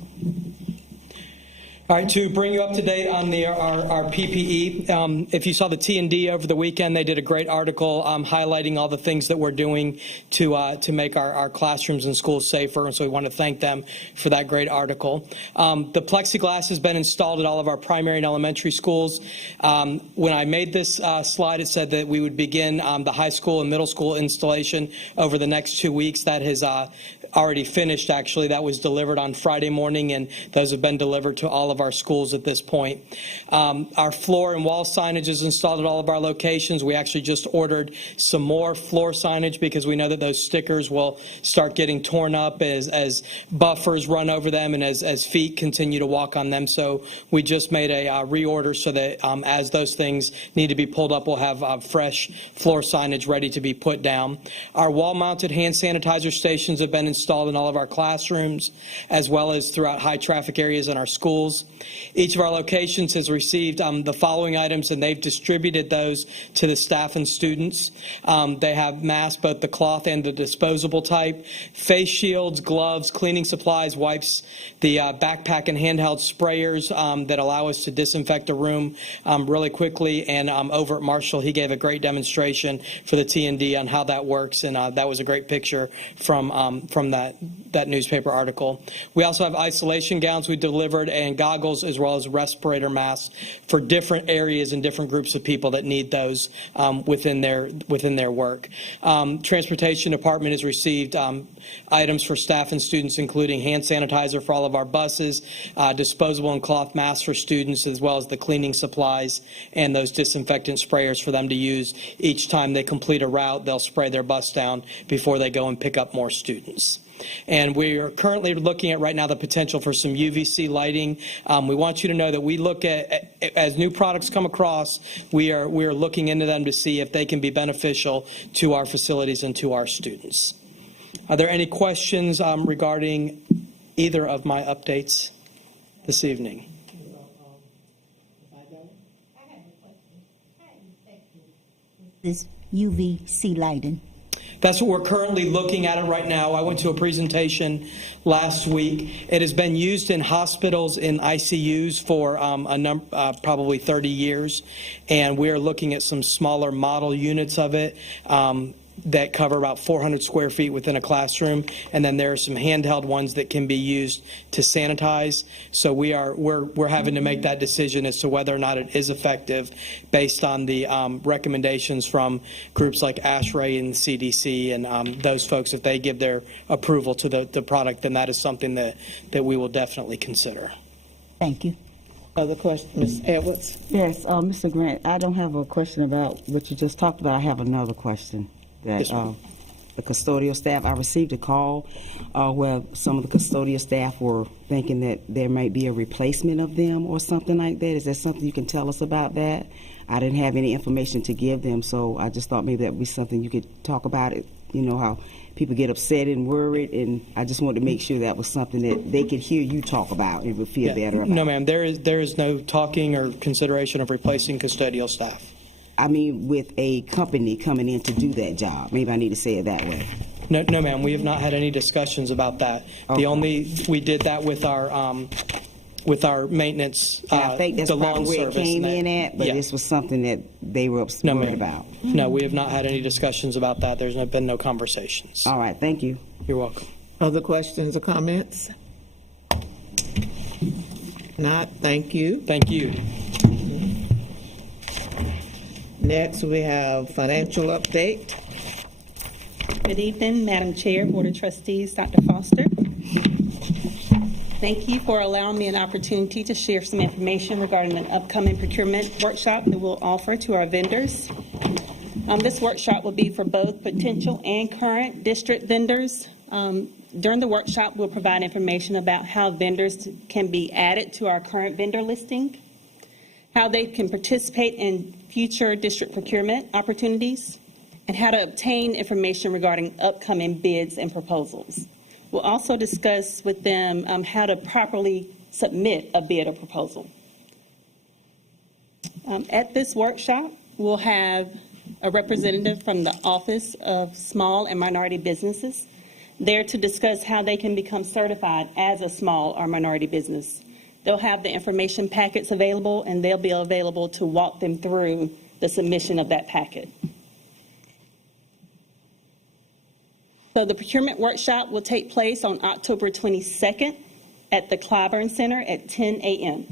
All right, to bring you up to date on our PPE, if you saw the T&D over the weekend, they did a great article highlighting all the things that we're doing to make our classrooms and schools safer, and so we want to thank them for that great article. The plexiglass has been installed at all of our primary and elementary schools. When I made this slide, it said that we would begin the high school and middle school installation over the next 2 weeks. That has already finished, actually. That was delivered on Friday morning, and those have been delivered to all of our schools at this point. Our floor and wall signage is installed at all of our locations. We actually just ordered some more floor signage because we know that those stickers will start getting torn up as buffers run over them and as feet continue to walk on them. So we just made a reorder so that as those things need to be pulled up, we'll have fresh floor signage ready to be put down. Our wall-mounted hand sanitizer stations have been installed in all of our classrooms, as well as throughout high traffic areas in our schools. Each of our locations has received the following items, and they've distributed those to the staff and students. They have masks, both the cloth and the disposable type, face shields, gloves, cleaning supplies, wipes, the backpack and handheld sprayers that allow us to disinfect a room really quickly. And over at Marshall, he gave a great demonstration for the T&D on how that works, and that was a great picture from that newspaper article. We also have isolation gowns we delivered and goggles, as well as respirator masks for different areas and different groups of people that need those within their work. Transportation Department has received items for staff and students, including hand sanitizer for all of our buses, disposable and cloth masks for students, as well as the cleaning supplies and those disinfectant sprayers for them to use each time they complete a route. They'll spray their bus down before they go and pick up more students. And we are currently looking at right now the potential for some UVC lighting. We want you to know that we look at, as new products come across, we are looking into them to see if they can be beneficial to our facilities and to our students. Are there any questions regarding either of my updates this evening? This UVC lighting. That's what we're currently looking at it right now. I went to a presentation last week. It has been used in hospitals in ICUs for probably 30 years, and we are looking at some smaller model units of it that cover about 400 square feet within a classroom, and then there are some handheld ones that can be used to sanitize. So we're having to make that decision as to whether or not it is effective based on the recommendations from groups like ASHRAE and CDC and those folks. If they give their approval to the product, then that is something that we will definitely consider. Thank you. Other questions, Ms. Edwards? Yes, Mr. Grant, I don't have a question about what you just talked about. I have another question. That the custodial staff, I received a call where some of the custodial staff were thinking that there might be a replacement of them or something like that. Is there something you can tell us about that? I didn't have any information to give them, so I just thought maybe that would be something you could talk about it you know how people get upset and worried, and I just wanted to make sure that was something that they could hear you talk about and would feel better about. No, ma'am, there is no talking or consideration of replacing custodial staff. I mean, with a company coming in to do that job. Maybe I need to say it that way. No, ma'am, we have not had any discussions about that. Okay. We did that with our maintenance, I think that's the lawn probably where it service. came in at, but Yeah. this was something that they were No, worried ma'am. about. No, we have not had any discussions about that. There's been no conversations. All right, thank you. You're welcome. Other questions or comments? Not, thank you. Thank you. Next, we have financial update. Good evening, Madam Chair, Board of Trustees, Dr. Foster. Thank you for allowing me an opportunity to share some information regarding an upcoming procurement workshop that we'll offer to our vendors. This workshop will be for both potential and current district vendors. During the workshop, we'll provide information about how vendors can be added to our current vendor listing, how they can participate in future district procurement opportunities, and how to obtain information regarding upcoming bids and proposals. We'll also discuss with them how to properly submit a bid or proposal. At this workshop, we'll have a representative from the Office of Small and Minority Businesses there to discuss how they can become certified as a small or minority business. They'll have the information packets available, and they'll be available to walk them through the submission of that packet. So the procurement workshop will take place on October 22nd at the Clyburn Center at 10 a.m.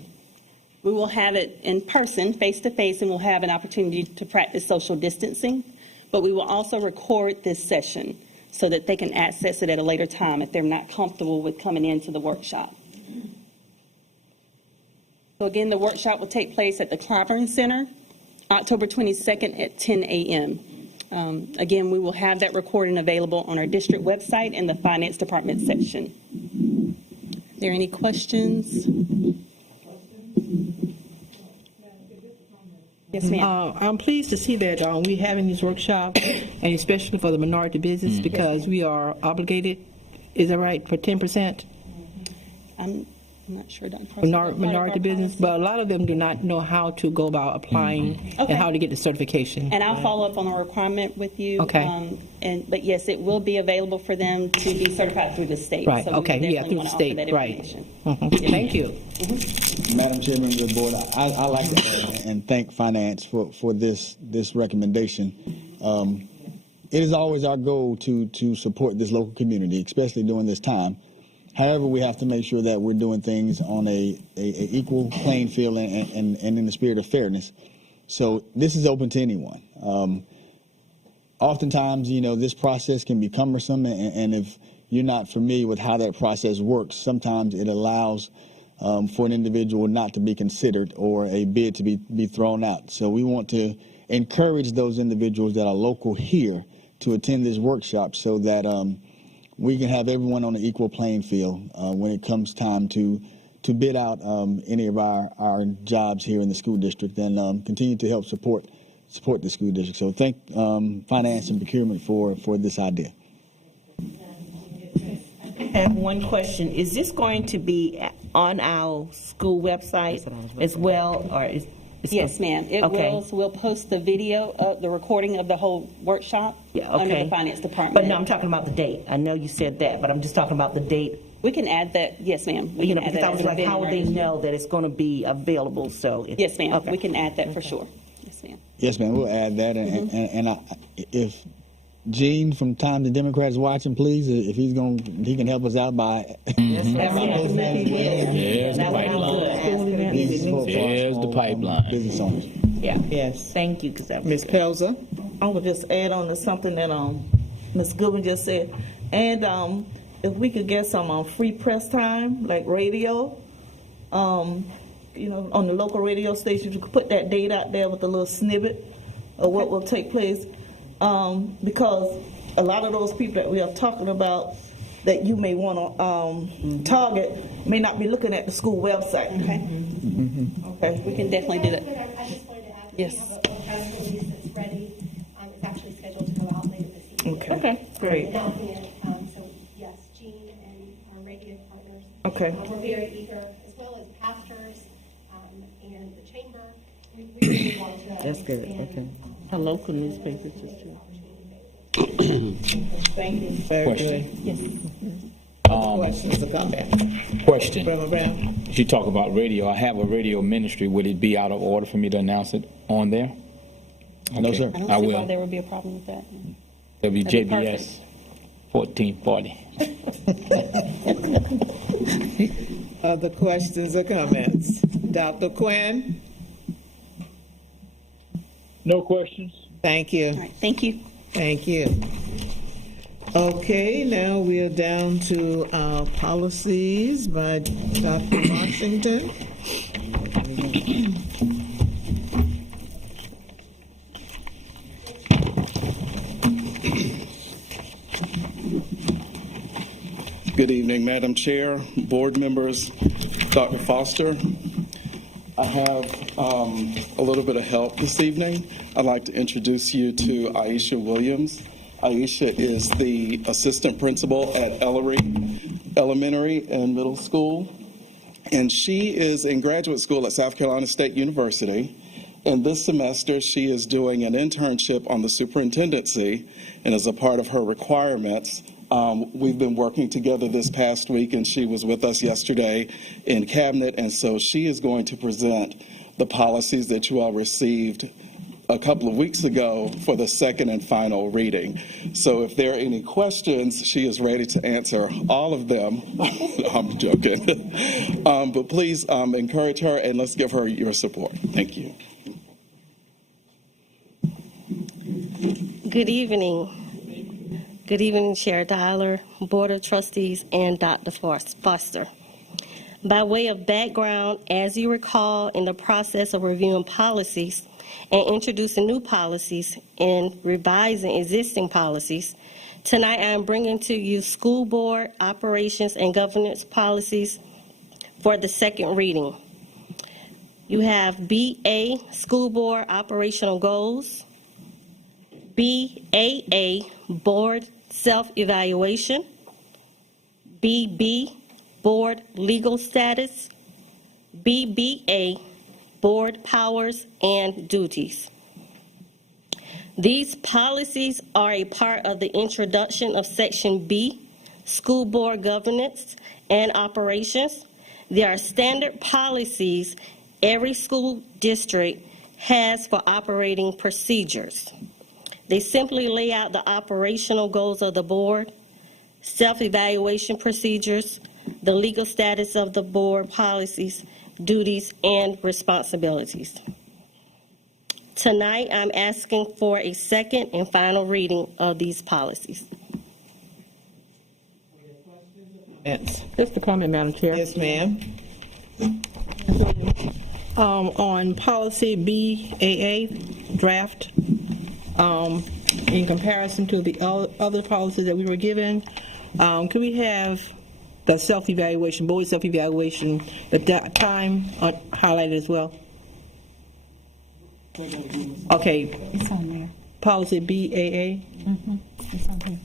We will have it in person, face-to-face, and we'll have an opportunity to practice social distancing, but we will also record this session so that they can access it at a later time if they're not comfortable with coming into the workshop. So again, the workshop will take place at the Clyburn Center, October 22nd at 10 a.m. Again, we will have that recording available on our district website in the Finance Department section. Are there any questions? Yes, ma'am. I'm pleased to see that we're having these workshops, and especially for the minority business, because we are obligated, is that right, for 10%? I'm not sure, Dr. Foster. Minority business, but a lot of them do not know how to go about applying Okay. and how to get the certification. And I'll follow up on the requirement with you. Okay. But yes, it will be available for them to be certified through the state. Right, So we okay, yeah, definitely through want the to offer state, that right. information. Thank you. Madam Chair, members of the board, I like to add and thank Finance for this recommendation. It is always our goal to support this local community, especially during this time. However, we have to make sure that we're doing things on a equal playing field and in the spirit of fairness. So this is open to anyone. Oftentimes, this process can be cumbersome, and if you're not familiar with how that process works, sometimes it allows for an individual not to be considered or a bid to be thrown out. So we want to encourage those individuals that are local here to attend this workshop so that we can have everyone on an equal playing field when it comes time to bid out any of our jobs here in the school district and continue to help support the school district. So thank Finance and Procurement for this idea. I have one question. Is this going to be on our school website as well, or is Yes, ma'am. It Okay. will. So we'll post the video of the recording of the whole workshop under the Finance Department. But no, I'm talking about the date. I know you said that, but I'm just talking about the date. We can add that. Yes, ma'am. We can add Because that I was as an like, event how in would our they district. know that it's going to be available? So Yes, ma'am. Okay. We can add that for sure. Yes, ma'am. Yes, ma'am. We'll add that. And if Gene from Time the Democrats watching, please, if he can help us out by. There's the pipeline. There's the pipeline. Business owners. Yeah. Yes. Thank you. Ms. Pelzer? I would just add on to something that Ms. Goodwin just said. And if we could get some free press time, like radio, on the local radio stations, you could put that date out there with a little snippet of what will take place. Because a lot of those people that we are talking about that you may want to target may not be looking at the school website. Okay. Okay. We can definitely do that. I just wanted to ask Yes. what press release that's ready. It's actually scheduled to go out later this evening. Okay. Okay, great. So, yes, Jean and our radio partners. Okay. We're very eager, as well as pastors and the chamber. We really want to. That's good, okay. A local newspaper, too. Thank you. Very Question. good. Yes. Questions or comments? Question. Brother Brown? You talk about radio. I have a radio ministry. Would it be out of order for me to announce it on there? No, sir. I don't I see will. why there would be a problem with that. It'll be That'd be JBS 1440. Other questions or comments? Dr. Quinn? No questions. Thank you. All right, thank you. Thank you. Okay, now we are down to our policies by Dr. Washington. Good evening, Madam Chair, board members, Dr. Foster. I have a little bit of help this evening. I'd like to introduce you to Aisha Williams. Aisha is the assistant principal at Ellery Elementary and Middle School, and she is in graduate school at South Carolina State University. And this semester, she is doing an internship on the superintendency, and as a part of her requirements, we've been working together this past week, and she was with us yesterday in cabinet, and so she is going to present the policies that you all received a couple of weeks ago for the second and final reading. So if there are any questions, she is ready to answer all of them. I'm joking. But please encourage her, and let's give her your support. Thank you. Good evening. Good evening, Chair Dialer, Board of Trustees, and Dr. Foster. By way of background, as you recall, in the process of reviewing policies and introducing new policies and revising existing policies, tonight I am bringing to you school board operations and governance policies for the second reading. You have BA, school board operational goals, BAA, board self-evaluation, BB, board legal status, BBA, board powers and duties. These policies are a part of the introduction of Section B, school board governance and operations. They are standard policies every school district has for operating procedures. They simply lay out the operational goals of the board, self-evaluation procedures, the legal status of the board policies, duties, and responsibilities. Tonight, I'm asking for a second and final reading of these policies. Yes. Just a comment, Madam Chair. Yes, ma'am. On policy BAA draft, in comparison to the other policies that we were given, could we have the self-evaluation, board self-evaluation, at that time highlighted as well? Okay. It's on there. Policy BAA? Mm-hmm. It's on here.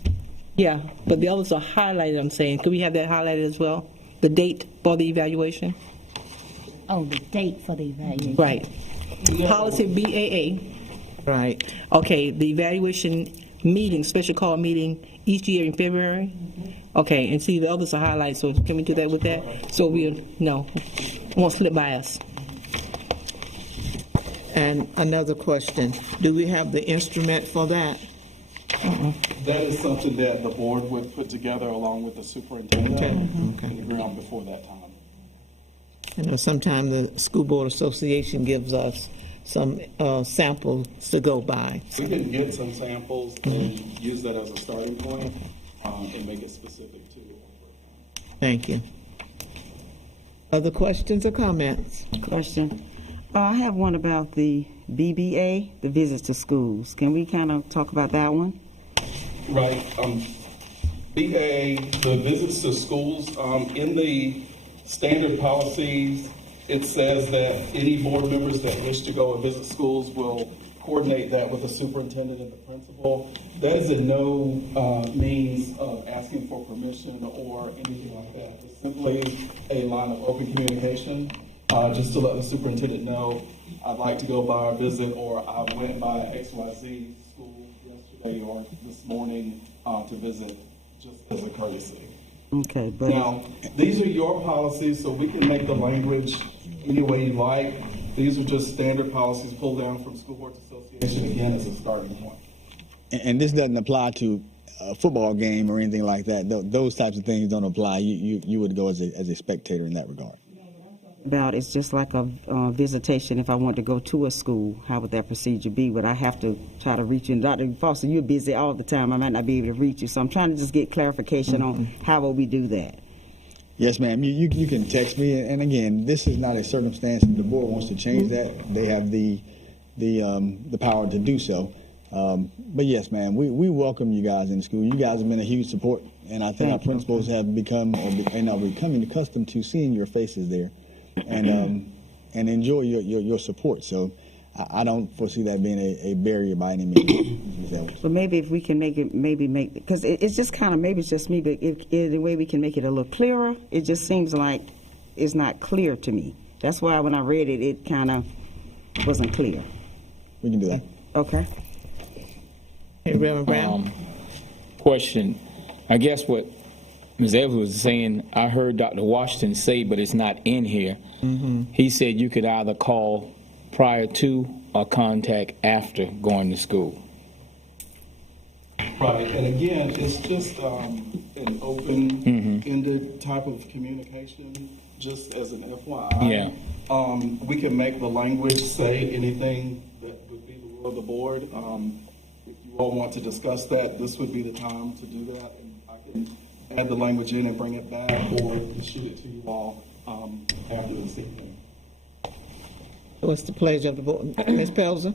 Yeah, but the others are highlighted, I'm saying. Could we have that highlighted as well? The date for the evaluation? Oh, the date for the evaluation. Right. Policy BAA. Right. Okay, the evaluation meeting, special call meeting each year in February. Okay, and see the others are highlighted, so can we do that with that? So won't slip by us. And another question, do we have the instrument for that? That is something that the board would put together along with the superintendent and agree on before that time. I know sometimes the School Board Association gives us some samples to go by. We can get some samples and use that as a starting point and make it specific to it. Thank you. Other questions or comments? Question. I have one about the BBA, the visits to schools. Can we kind of talk about that one? Right. BA, the visits to schools, in the standard policies, it says that any board members that wish to go and visit schools will coordinate that with the superintendent and the principal. That is in no means of asking for permission or anything like that. It's simply a line of open communication, just to let the superintendent know, I'd like to go by a visit, or I went by XYZ school yesterday or this morning to visit, just as a courtesy. Okay, but now, these are your policies, so we can make the language any way you like. These are just standard policies pulled down from School Boards Association, again, as a starting point. And this doesn't apply to a football game or anything like that. Those types of things don't apply. You would go as a spectator in that regard. about it's just like a visitation. If I want to go to a school, how would that procedure be? Would I have to try to reach you? And Dr. Foster, you're busy all the time. I might not be able to reach you. So I'm trying to just get clarification on how will we do that. Yes, ma'am. You can text me. And again, this is not a circumstance. If the board wants to change that, they have the power to do so. But yes, ma'am, we welcome you guys in school. You guys have been a huge support, and I think our principals have become and are becoming accustomed to seeing your faces there, and enjoy your support. So I don't foresee that being a barrier by any means. So maybe if we can make it, because it's just kind of, maybe it's just me, but if the way we can make it a little clearer, it just seems like it's not clear to me. That's why when I read it, it kind of wasn't clear. We can do that. Okay. Hey, Reverend Brown. Question. I guess what Ms. Evans was saying, I heard Dr. Washington say, but it's not in here. He said you could either call prior to or contact after going to school. Right, and again, it's just an open-ended type of communication, just as an FYI. Yeah. We can make the language say anything that would be the will of the board. If you all want to discuss that, this would be the time to do that, and I can add the language in and bring it back, or shoot it to you all after this evening. What's the pleasure of the board? Ms. Pelzer?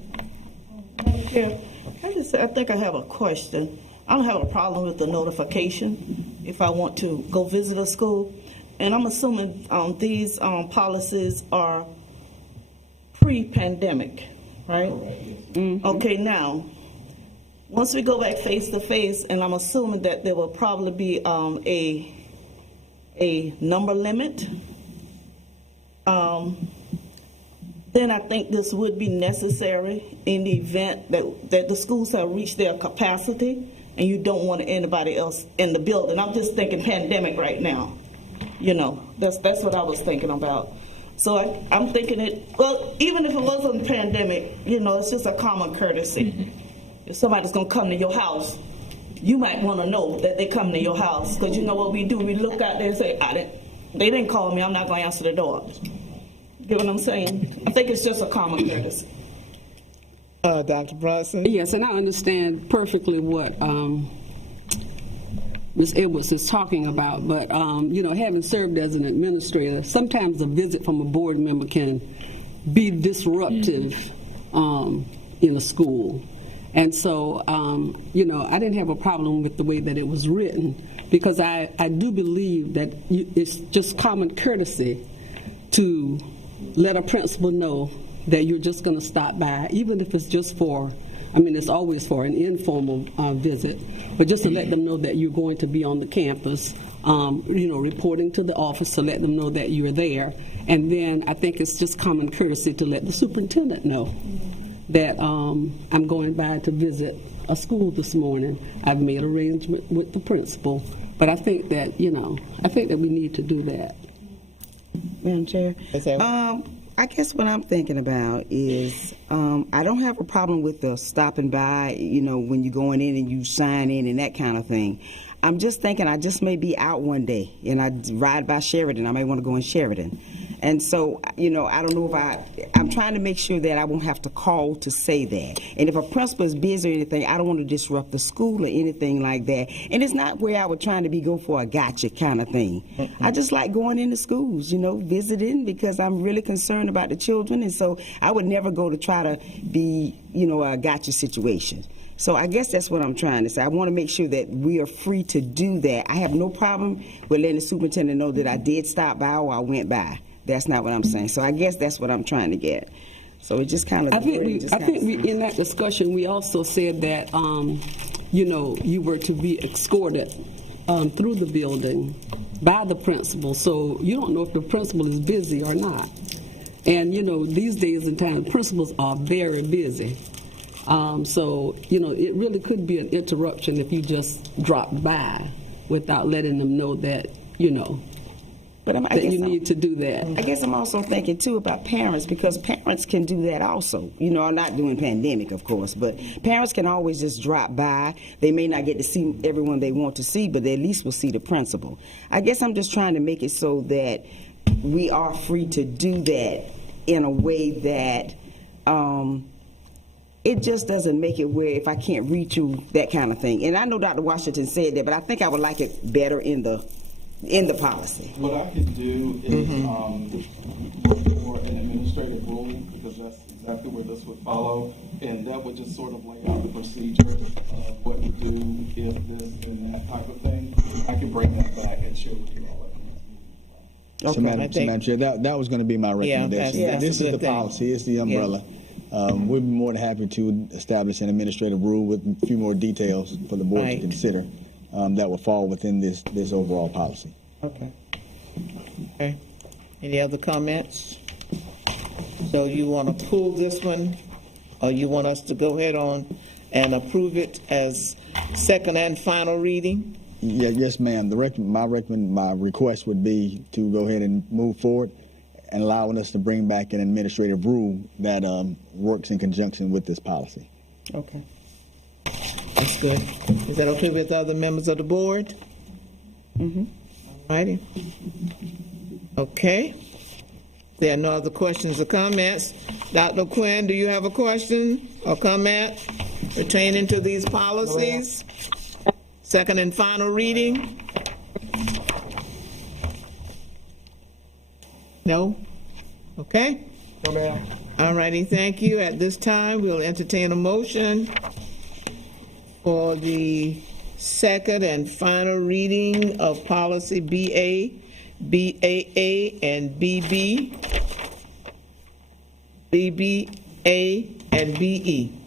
Yeah, I think I have a question. I don't have a problem with the notification if I want to go visit a school. And I'm assuming these policies are pre-pandemic, right? Okay, now, once we go back face to face, and I'm assuming that there will probably be a number limit, then I think this would be necessary in the event that the schools have reached their capacity and you don't want anybody else in the building. I'm just thinking pandemic right now. You know, that's what I was thinking about. So I'm thinking well, even if it wasn't a pandemic, you know, it's just a common courtesy. If somebody's going to come to your house, you might want to know that they're coming to your house, because you know what we do? We look out there and say, they didn't call me, I'm not going to answer the door. You know what I'm saying? I think it's just a common courtesy. Dr. Bronson? Yes, and I understand perfectly what Ms. Edwards is talking about, but you know, having served as an administrator, sometimes a visit from a board member can be disruptive in a school. And so, you know, I didn't have a problem with the way that it was written, because I do believe that it's just common courtesy to let a principal know that you're just going to stop by, even if it's just for, I mean, it's always for an informal visit, but just to let them know that you're going to be on the campus, you know, reporting to the office to let them know that you're there. And then I think it's just common courtesy to let the superintendent know that I'm going by to visit a school this morning. I've made arrangement with the principal, but I think that, you know, I think that we need to do that. Madam Chair, I guess what I'm thinking about is I don't have a problem with the stopping by, you know, when you're going in and you sign in and that kind of thing. I'm just thinking I just may be out one day and I ride by Sheridan. I may want to go in Sheridan. And so, you know, I don't know if I'm trying to make sure that I won't have to call to say that. And if a principal is busy or anything, I don't want to disrupt the school or anything like that. And it's not where I would try to go for a gotcha kind of thing. I just like going into schools, you know, visiting, because I'm really concerned about the children. And so I would never go to try to be, you know, a gotcha situation. So I guess that's what I'm trying to say. I want to make sure that we are free to do that. I have no problem with letting the superintendent know that I did stop by or I went by. That's not what I'm saying. So I guess that's what I'm trying to get. So it just kind of. I think we in that discussion we also said that you were to be escorted through the building by the principal, so you don't know if the principal is busy or not. And these days and time, principals are very busy. So it really could be an interruption if you just dropped by without letting them know that But you need to do that. I guess I'm also thinking too about parents, because parents can do that also. Not doing pandemic, of course, but parents can always just drop by. They may not get to see everyone they want to see, but they at least will see the principal. I guess I'm just trying to make it so that we are free to do that in a way that it just doesn't make it where if I can't reach you, that kind of thing. And I know Dr. Washington said that, but I think I would like it better in the policy. What I can do is for an administrative rule, because that's exactly where this would follow, and that would just sort of lay out the procedure of what to do if this and that type of thing. I can bring that back and share with you all. So, Madam Chair, that was going to be my recommendation. This is the policy. It's the umbrella. We'd be more than happy to establish an administrative rule with a few more details for the board to consider that will fall within this overall policy. Okay. Any other comments? So you want to pull this one, or you want us to go ahead on and approve it as second and final reading? Yes, ma'am. My request would be to go ahead and move forward and allowing us to bring back an administrative rule that works in conjunction with this policy. Okay. That's good. Is that okay with other members of the board? All righty. Okay. There are no other questions or comments. Dr. Quinn, do you have a question or comment pertaining to these policies? Second and final reading? No? Okay. No, ma'am. All righty, thank you. At this time, we'll entertain a motion for the second and final reading of policy BA, BAA, and BB, BBA, and BE.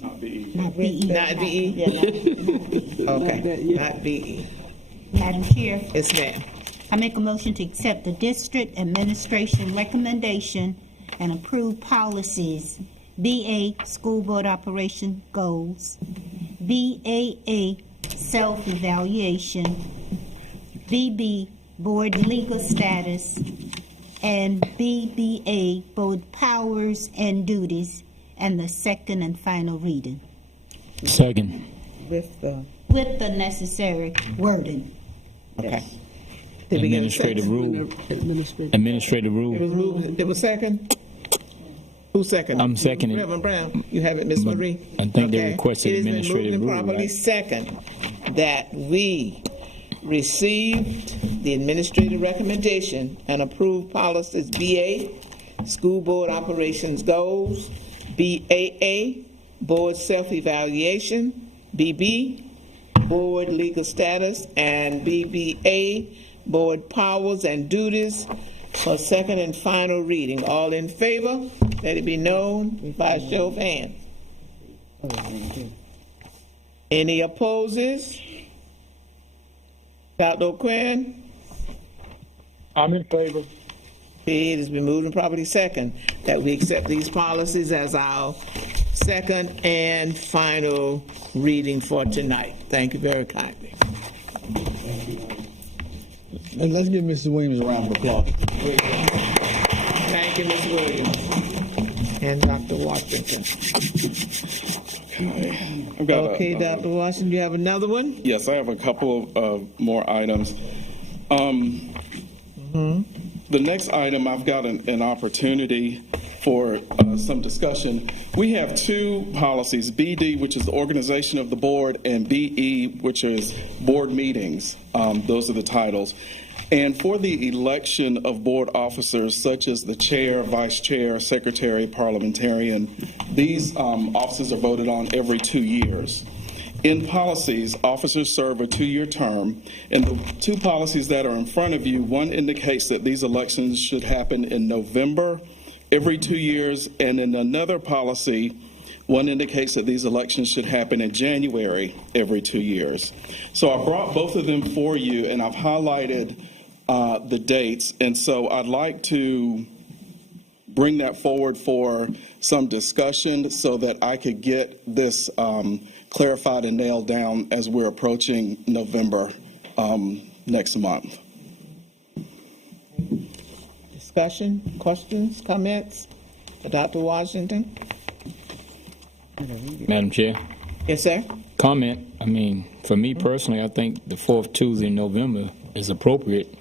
Not BE. Not BE. Not BE? Okay, not BE. Madam Chair, Yes, ma'am. I make a motion to accept the district administration recommendation and approve policies BA, School Board Operation Goals, BAA, Self-Evaluation, BB, Board Legal Status, and BBA, Board Powers and Duties, and the second and final reading. Second. With the necessary wording. Okay. Did we get a second? Administrative rule. Administrative rule. It was moved. There was second? Who seconded? I'm seconding. Reverend Brown, you have it, Ms. Marie? I think they requested administrative It has been moved rule, and properly right? second that we received the administrative recommendation and approved policies BA, School Board Operations Goals, BAA, Board Self-Evaluation, BB, Board Legal Status, and BBA, Board Powers and Duties for second and final reading. All in favor? Let it be known by a show of hands. Any opposes? Dr. O'Quinn? I'm in favor. It has been moved and properly second that we accept these policies as our second and final reading for tonight. Thank you very kindly. Let's give Mrs. Williams a round of applause. Thank you, Ms. Williams and Dr. Washington. Okay, Dr. Washington, you have another one? Yes, I have a couple of more items. The next item, I've got an opportunity for some discussion. We have two policies, BD, which is the organization of the board, and BE, which is board meetings. Those are the titles. And for the election of board officers, such as the chair, vice chair, secretary, parliamentarian, these offices are voted on every 2 years. In policies, officers serve a 2-year term, and the two policies that are in front of you, one indicates that these elections should happen in November every 2 years, and in another policy, one indicates that these elections should happen in January every 2 years. So I brought both of them for you, and I've highlighted the dates, and so I'd like to bring that forward for some discussion so that I could get this clarified and nailed down as we're approaching November next month. Discussion, questions, comments for Dr. Washington? Madam Chair. Yes, sir. Comment. I mean, for me personally, I think the fourth Tuesday in November is appropriate,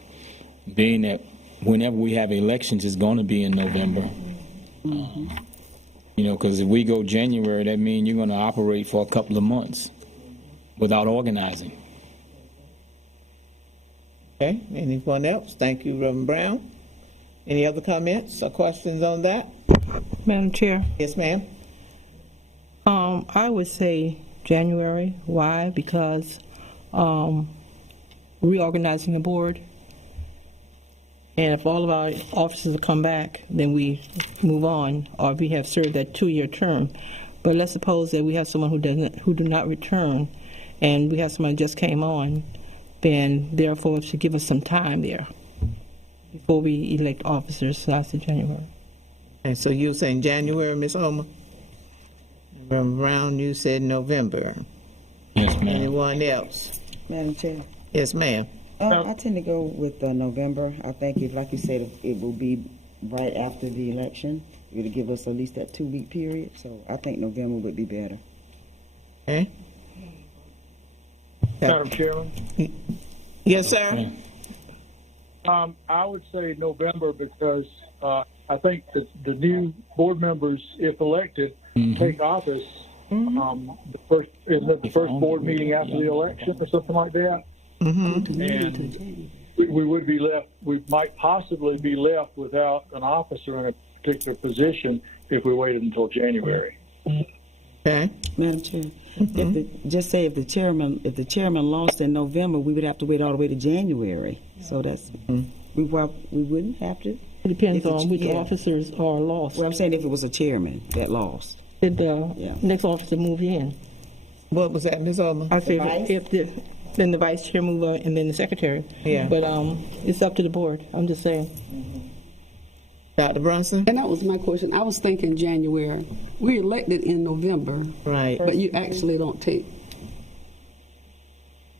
being that whenever we have elections, it's going to be in November. You know, because if we go January, that means you're going to operate for a couple of months without organizing. Okay, anyone else? Thank you, Reverend Brown. Any other comments or questions on that? Madam Chair. Yes, ma'am. I would say January. Why? Because reorganizing the board, and if all of our officers come back, then we move on, or we have served that 2-year term. But let's suppose that we have someone who do not return, and we have someone who just came on, then therefore it should give us some time there before we elect officers. So I said January. And so you're saying January, Ms. Homer? Reverend Brown, you said November. Yes, ma'am. Anyone else? Madam Chair. Yes, ma'am. I tend to go with November. I think, if, like you said, it will be right after the election. It'll give us at least that 2-week period. So I think November would be better. Okay. Madam Chairman? Yes, sir. I would say November because I think that the new board members, if elected, take office the first board meeting after the election or something like that. And we would be left, we might possibly be left without an officer in a particular position if we waited until January. Okay. Madam Chair, if the chairman lost in November, we would have to wait all the way to January. So that's we wouldn't have to. It depends on which officers are lost. Well, I'm saying if it was a chairman that lost. Did the next officer move in? What was that, Ms. Olman? I said then the vice chair move on, and then the secretary. Yeah. But it's up to the board. I'm just saying. Dr. Brunson? And that was my question. I was thinking January. We're elected in November. Right. But you actually don't take.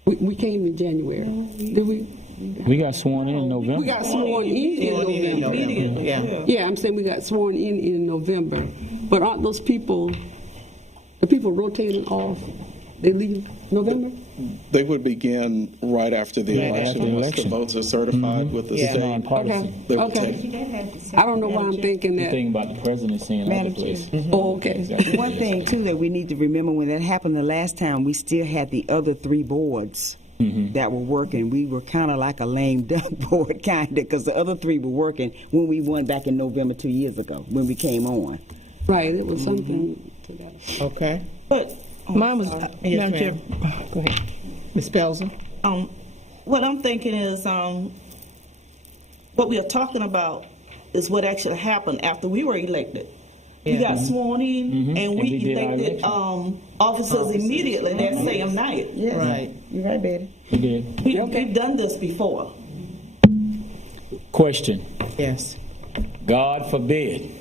We came in January. Did we? We got sworn in November. We got sworn in November. Yeah, I'm saying we got sworn in November. But aren't those people, the people rotating off, they leave November? They would begin right after the election. Once the votes are certified with the state. They would take. I don't know why I'm thinking that. You're thinking about the presidency and other places. Oh, okay. One thing, too, that we need to remember, when that happened the last time, we still had the other 3 boards that were working. We were kind of like a lame duck board, kind of, because the other 3 were working when we won back in November 2 years ago, when we came on. Right, it was something to that. Okay. But mine was, Yes, Madam Chair. ma'am. Go ahead. Ms. Pelzer? what I'm thinking is what we are talking about is what actually happened after we were elected. We got sworn in, and we elected officers immediately that same night. Yes. Right. You're right, Betty. We did. We've done this before. Question. Yes. God forbid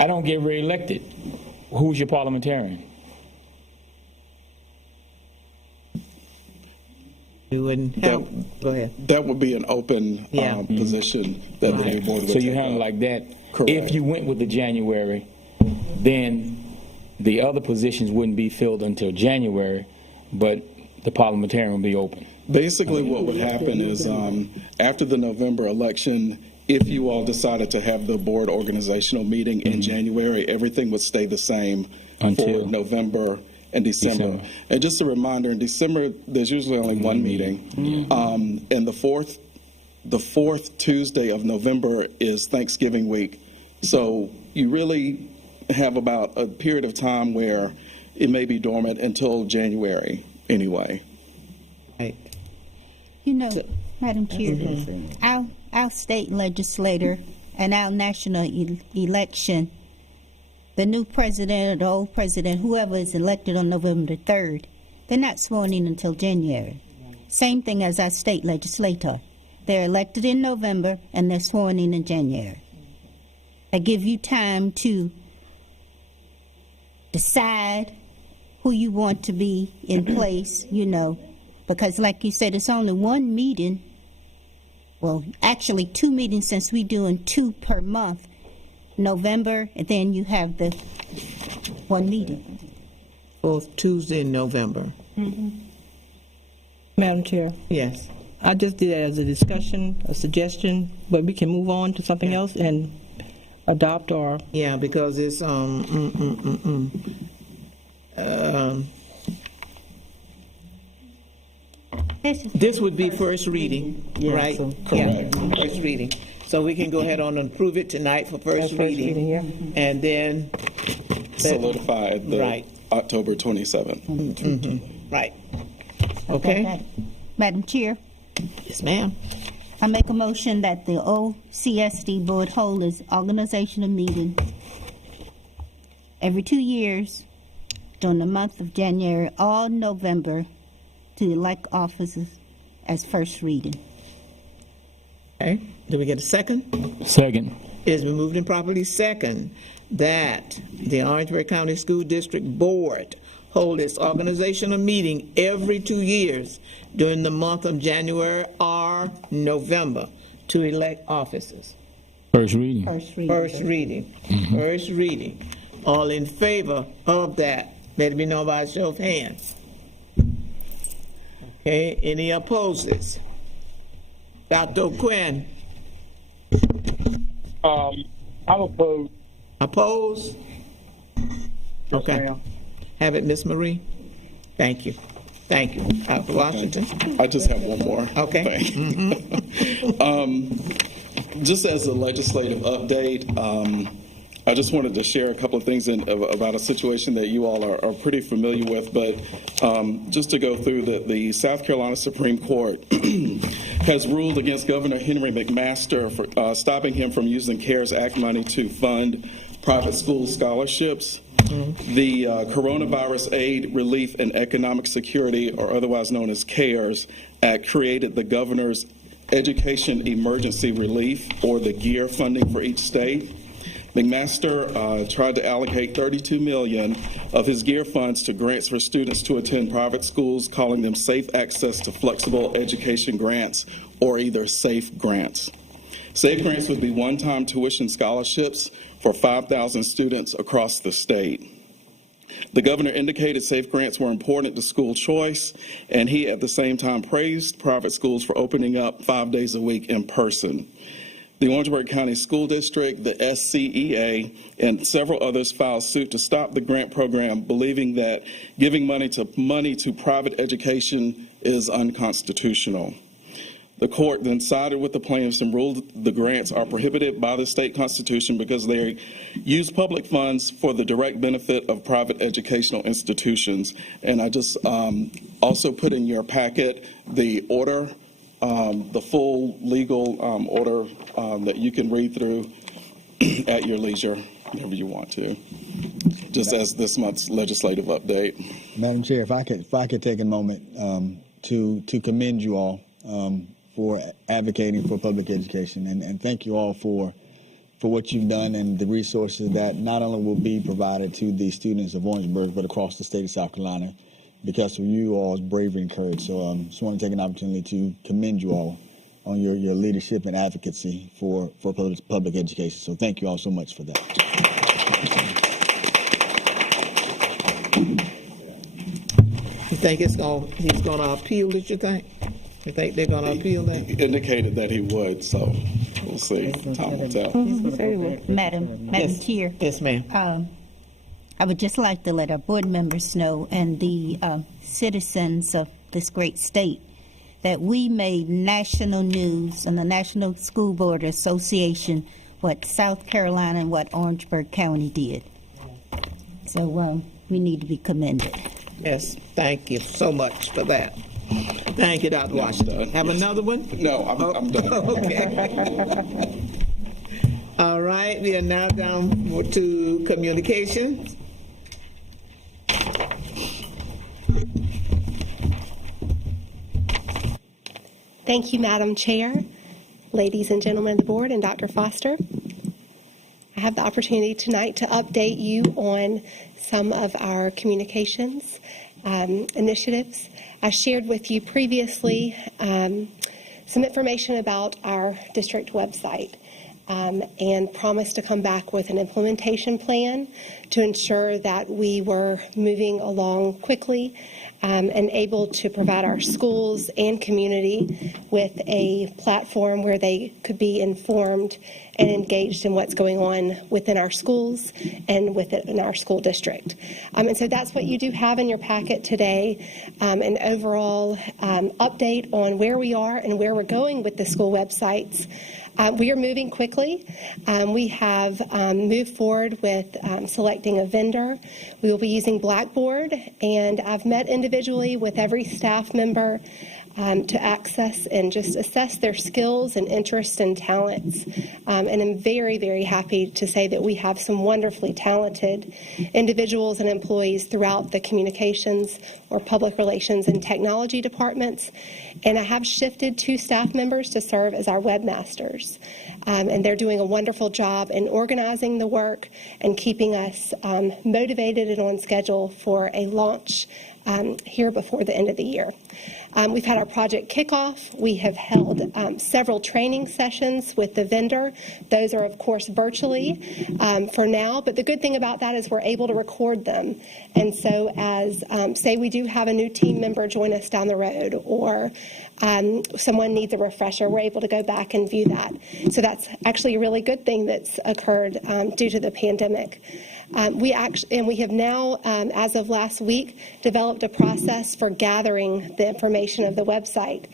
I don't get reelected. Who's your parliamentarian? You wouldn't have. Go ahead. That would be an open position that the new board would So you take handle up. like that. Correct. If you went with the January, then the other positions wouldn't be filled until January, but the parliamentarian would be open. Basically, what would happen is after the November election, if you all decided to have the board organizational meeting in January, everything would stay the same Until for November and December. And just a reminder, in December, there's usually only one meeting. And the fourth Tuesday of November is Thanksgiving week. So you really have about a period of time where it may be dormant until January anyway. Right. You know, Madam Chair, our state legislator and our national election, the new president or the old president, whoever is elected on November the 3rd, they're not sworn in until January. Same thing as our state legislator. They're elected in November and they're sworn in January. They give you time to decide who you want to be in place, you know, because like you said, it's only one meeting. Well, actually 2 meetings since we're doing 2 per month. November, and then you have the one meeting. Fourth Tuesday in November. Madam Chair, Yes. I just did it as a discussion, a suggestion, but we can move on to something else and adopt or... Yeah, because it's, this would be first reading, right? Correct. Yeah, first reading. So we can go ahead on and approve it tonight for first reading. yeah. And then, Solidify the Right. October 27th. right. Okay? Madam Chair, Yes, ma'am. I make a motion that the OCSD board hold its organizational meeting every 2 years during the month of January or November to elect officers as first reading. Okay, do we get a second? Second. It's been moved and properly second that the Orangeburg County School District Board hold its organizational meeting every 2 years during the month of January or November to elect officers. First reading. First reading. First reading. First reading. All in favor of that, let it be known by a show of hands. Okay, any opposes? Dr. Quinn? I'm opposed. Oppose? Okay. ma'am. Have it, Miss Marie? Thank you. Thank you. Dr. Washington? I just have one more Okay. thing. Just as a legislative update, I just wanted to share a couple of things about a situation that you all are pretty familiar with, but just to go through the South Carolina Supreme Court has ruled against Governor Henry McMaster for stopping him from using CARES Act money to fund private school scholarships. The Coronavirus Aid, Relief, and Economic Security, or otherwise known as CARES Act, created the governor's Education Emergency Relief, or the GEAR funding for each state. McMaster tried to allocate $32 million of his GEAR funds to grants for students to attend private schools, calling them Safe Access to Flexible Education Grants, or either SAFE grants. SAFE grants would be one-time tuition scholarships for 5,000 students across the state. The governor indicated SAFE grants were important to school choice, and he at the same time praised private schools for opening up 5 days a week in person. The Orangeburg County School District, the SCEA, and several others filed suit to stop the grant program, believing that giving money to private education is unconstitutional. The court then sided with the plaintiffs and ruled the grants are prohibited by the state constitution because they use public funds for the direct benefit of private educational institutions. And I just also put in your packet the order, the full legal order that you can read through at your leisure whenever you want to, just as this month's legislative update. Madam Chair, if I could take a moment to commend you all for advocating for public education, and thank you all for what you've done and the resources that not only will be provided to the students of Orangeburg, but across the state of South Carolina because of you all's bravery and courage. So just want to take an opportunity to commend you all on your leadership and advocacy for public education. So thank you all so much for that. You think he's going to appeal, did you think? You think they're going to appeal that? He indicated that he would, so we'll see. Time will tell. Madam Chair. Yes, ma'am. I would just like to let our board members know and the citizens of this great state that we made national news on the National School Board Association what South Carolina and what Orangeburg County did. So we need to be commended. Yes, thank you so much for that. Thank you, Dr. Washington. Have another one? No, I'm done. Okay. All right, we are now down to communications. Thank you, Madam Chair, ladies and gentlemen of the board, and Dr. Foster. I have the opportunity tonight to update you on some of our communications initiatives. I shared with you previously some information about our district website and promised to come back with an implementation plan to ensure that we were moving along quickly and able to provide our schools and community with a platform where they could be informed and engaged in what's going on within our schools and within our school district. And so that's what you do have in your packet today, an overall update on where we are and where we're going with the school websites. We are moving quickly. We have moved forward with selecting a vendor. We will be using Blackboard, and I've met individually with every staff member to access and just assess their skills and interests and talents. And I'm very, very happy to say that we have some wonderfully talented individuals and employees throughout the communications or public relations and technology departments. And I have shifted 2 staff members to serve as our webmasters. And they're doing a wonderful job in organizing the work and keeping us motivated and on schedule for a launch here before the end of the year. We've had our project kickoff. We have held several training sessions with the vendor. Those are, of course, virtually for now, but the good thing about that is we're able to record them. And so as, say we do have a new team member join us down the road, or someone needs a refresher, we're able to go back and view that. So that's actually a really good thing that's occurred due to the pandemic. We have now, as of last week, developed a process for gathering the information of the website.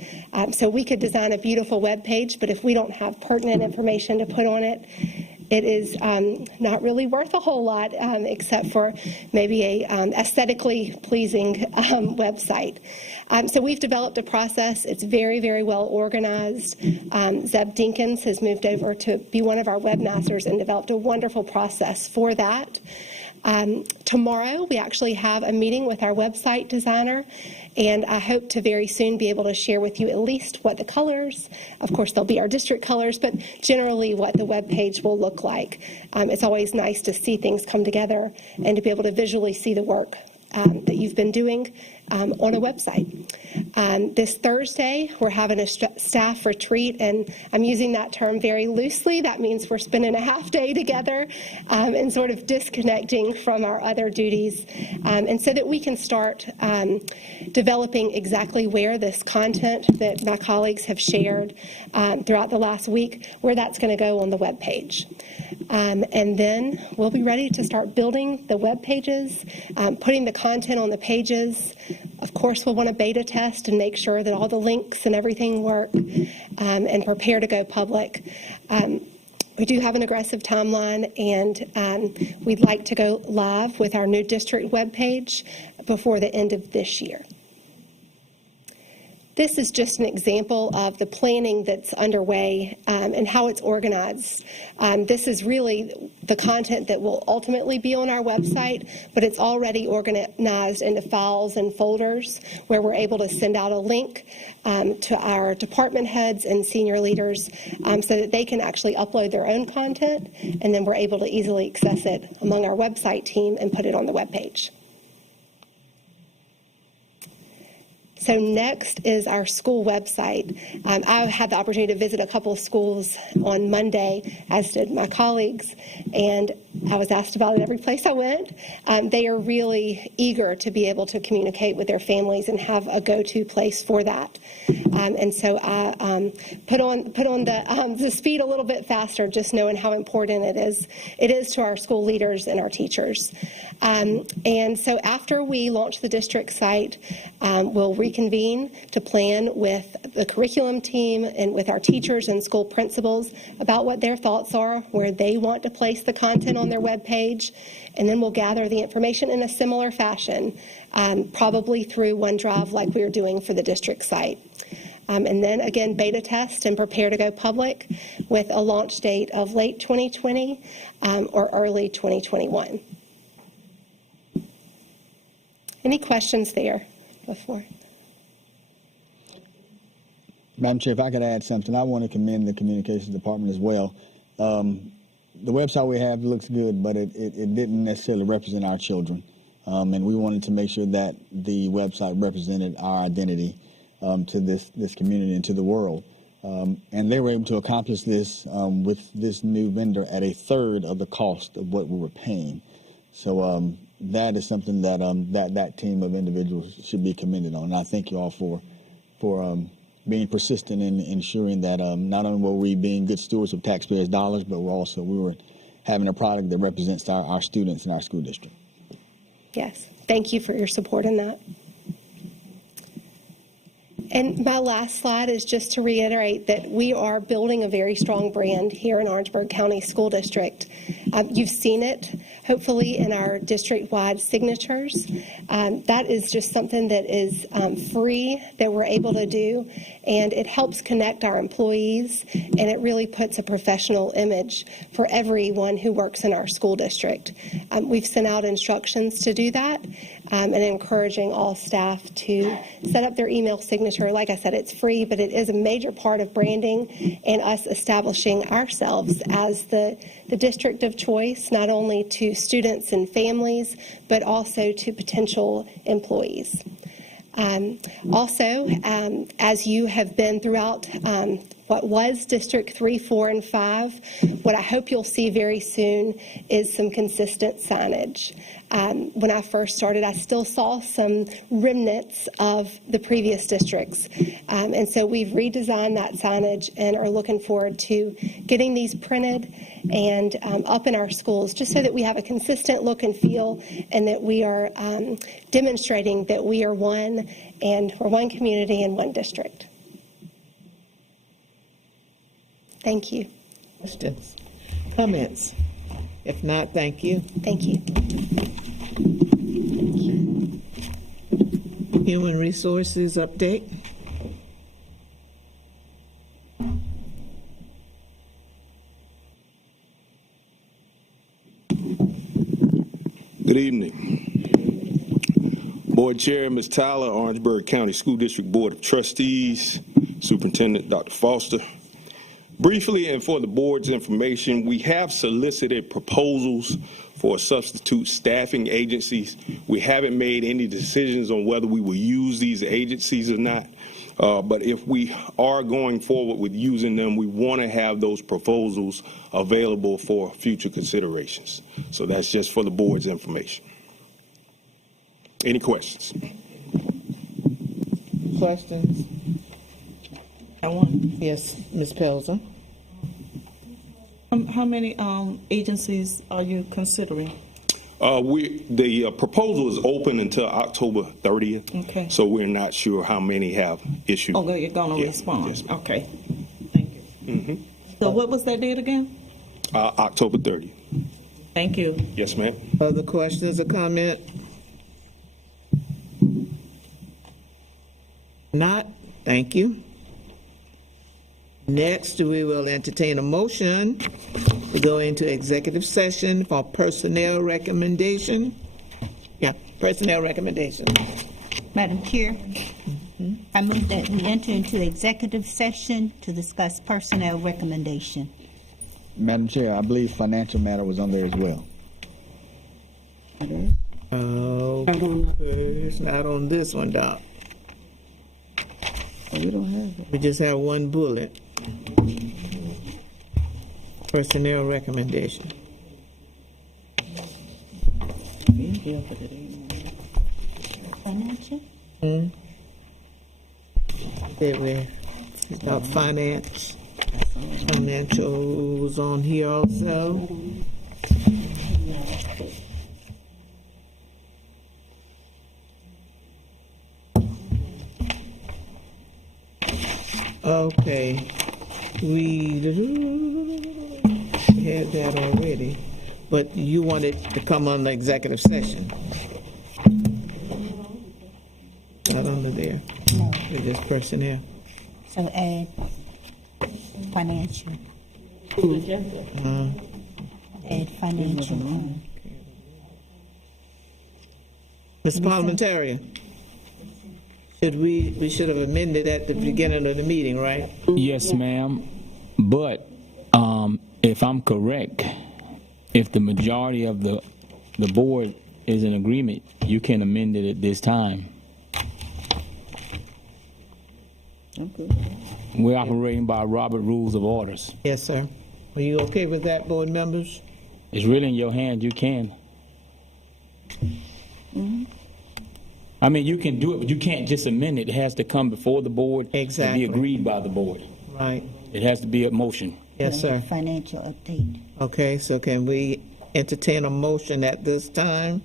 So we could design a beautiful web page, but if we don't have pertinent information to put on it, it is not really worth a whole lot, except for maybe a aesthetically pleasing website. So we've developed a process. It's very, very well organized. Zeb Dinkins has moved over to be one of our webmasters and developed a wonderful process for that. Tomorrow, we actually have a meeting with our website designer, and I hope to very soon be able to share with you at least what the colors, of course they'll be our district colors, but generally what the web page will look like. It's always nice to see things come together and to be able to visually see the work that you've been doing on a website. This Thursday, we're having a staff retreat, and I'm using that term very loosely. That means we're spending a half day together and sort of disconnecting from our other duties, and so that we can start developing exactly where this content that my colleagues have shared throughout the last week, where that's going to go on the web page. And then we'll be ready to start building the web pages, putting the content on the pages. Of course, we'll want to beta test and make sure that all the links and everything work, and prepare to go public. We do have an aggressive timeline, and we'd like to go live with our new district web page before the end of this year. This is just an example of the planning that's underway and how it's organized. This is really the content that will ultimately be on our website, but it's already organized into files and folders where we're able to send out a link to our department heads and senior leaders so that they can actually upload their own content, and then we're able to easily access it among our website team and put it on the webpage. So next is our school website. I had the opportunity to visit a couple of schools on Monday, as did my colleagues, and I was asked about it every place I went. They are really eager to be able to communicate with their families and have a go-to place for that. And so I put on the speed a little bit faster, just knowing how important it is to our school leaders and our teachers. And so after we launch the district site, we'll reconvene to plan with the curriculum team and with our teachers and school principals about what their thoughts are, where they want to place the content on their webpage, and then we'll gather the information in a similar fashion, probably through OneDrive like we are doing for the district site. And then again, beta test and prepare to go public with a launch date of late 2020 or early 2021. Any questions there before? Madam Chair, if I could add something, I want to commend the Communications Department as well. The website we have looks good, but it didn't necessarily represent our children. And we wanted to make sure that the website represented our identity to this community and to the world. And they were able to accomplish this with this new vendor at a third of the cost of what we were paying. So that is something that that team of individuals should be commended on. And I thank you all for being persistent in ensuring that not only were we being good stewards of taxpayers' dollars, but we were having a product that represents our students in our school district. Yes, thank you for your support in that. And my last slide is just to reiterate that we are building a very strong brand here in Orangeburg County School District. You've seen it, hopefully, in our district-wide signatures. That is just something that is free that we're able to do, and it helps connect our employees, and it really puts a professional image for everyone who works in our school district. We've sent out instructions to do that, and encouraging all staff to set up their email signature. Like I said, it's free, but it is a major part of branding and us establishing ourselves as the district of choice, not only to students and families, but also to potential employees. Also, as you have been throughout what was District 3, 4, and 5, what I hope you'll see very soon is some consistent signage. When I first started, I still saw some remnants of the previous districts. And so we've redesigned that signage and are looking forward to getting these printed and up in our schools, just so that we have a consistent look and feel, and that we are demonstrating that we are one, and we're one community and one district. Thank you. Questions? Comments? If not, thank you. Thank you. Human Resources update. Good evening. Board Chair, Ms. Tyler, Orangeburg County School District Board of Trustees, Superintendent Dr. Foster. Briefly, and for the board's information, we have solicited proposals for substitute staffing agencies. We haven't made any decisions on whether we will use these agencies or not. But if we are going forward with using them, we want to have those proposals available for future considerations. So that's just for the board's information. Any questions? Questions? Yes, Ms. Pelzer. How many agencies are you considering? The proposal is open until October 30th. Okay. So we're not sure how many have issued. Oh, you're going to respond. Yes, ma'am. Okay. Thank you. Mm-hmm. So what was that date again? October 30th. Thank you. Yes, ma'am. Other questions or comment? Not, thank you. Next, we will entertain a motion to go into executive session for personnel recommendation. Yeah, personnel recommendation. Madam Chair, I move that we enter into executive session to discuss personnel recommendation. Madam Chair, I believe financial matter was on there as well. Oh, it's not on this one, Doc. Oh, we don't have it. We just have one bullet. Personnel recommendation. Financial? There we got finance. Financials on here also. Okay, we had that already, but you wanted to come on the executive session. Not under there. No. It's just personnel. So add financial. Add financial. Mr. Parliamentarian, we should have amended at the beginning of the meeting, right? Yes, ma'am. But if I'm correct, if the majority of the board is in agreement, you can amend it at this time. Okay. We're operating by Robert Rules of Orders. Yes, sir. Are you okay with that, board members? It's really in your hands. You can. Mm-hmm. I mean, you can do it, but you can't just amend it. It has to come before the board Exactly. and be agreed by the board. Right. It has to be a motion. Yes, sir. Financial update. Okay, so can we entertain a motion at this time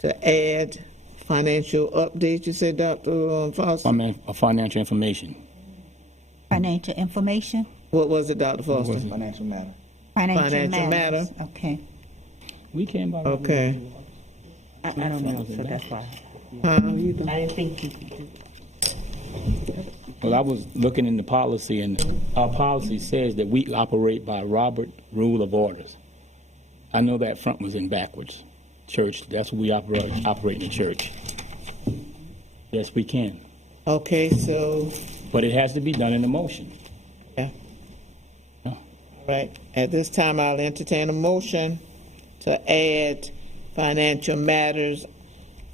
to add financial update, you said, Dr. Foster? Financial information. Financial information? What was it, Dr. Foster? Financial matter. Financial Financial matters. matter. Okay. We came by. Okay. I don't know, so that's why. Huh? I didn't think you could do it. Well, I was looking in the policy, and our policy says that we operate by Robert Rule of Orders. I know that front was in backwards. Church, that's what we operate in the church. Yes, we can. Okay, so, But it has to be done in a motion. yeah. All right, at this time, I'll entertain a motion to add financial matters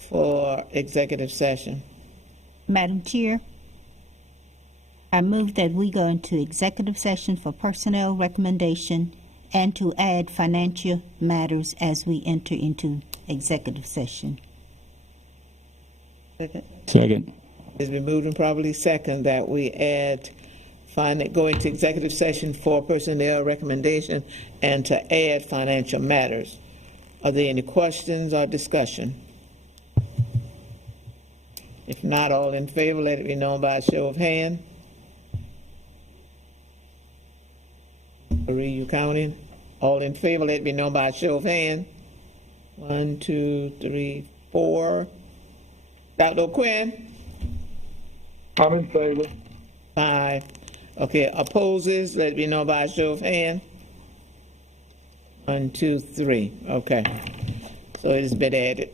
for executive session. Madam Chair, I move that we go into executive session for personnel recommendation and to add financial matters as we enter into executive session. Second. It's been moved and probably second that we go into executive session for personnel recommendation and to add financial matters. Are there any questions or discussion? If not, all in favor, let it be known by a show of hand. Marie, you counting? All in favor, let it be known by a show of hand. 1, 2, 3, 4. Dr. O'Quinn? I'm in favor. 5. Okay, opposes, let it be known by a show of hand. 1, 2, 3. Okay. So it has been added.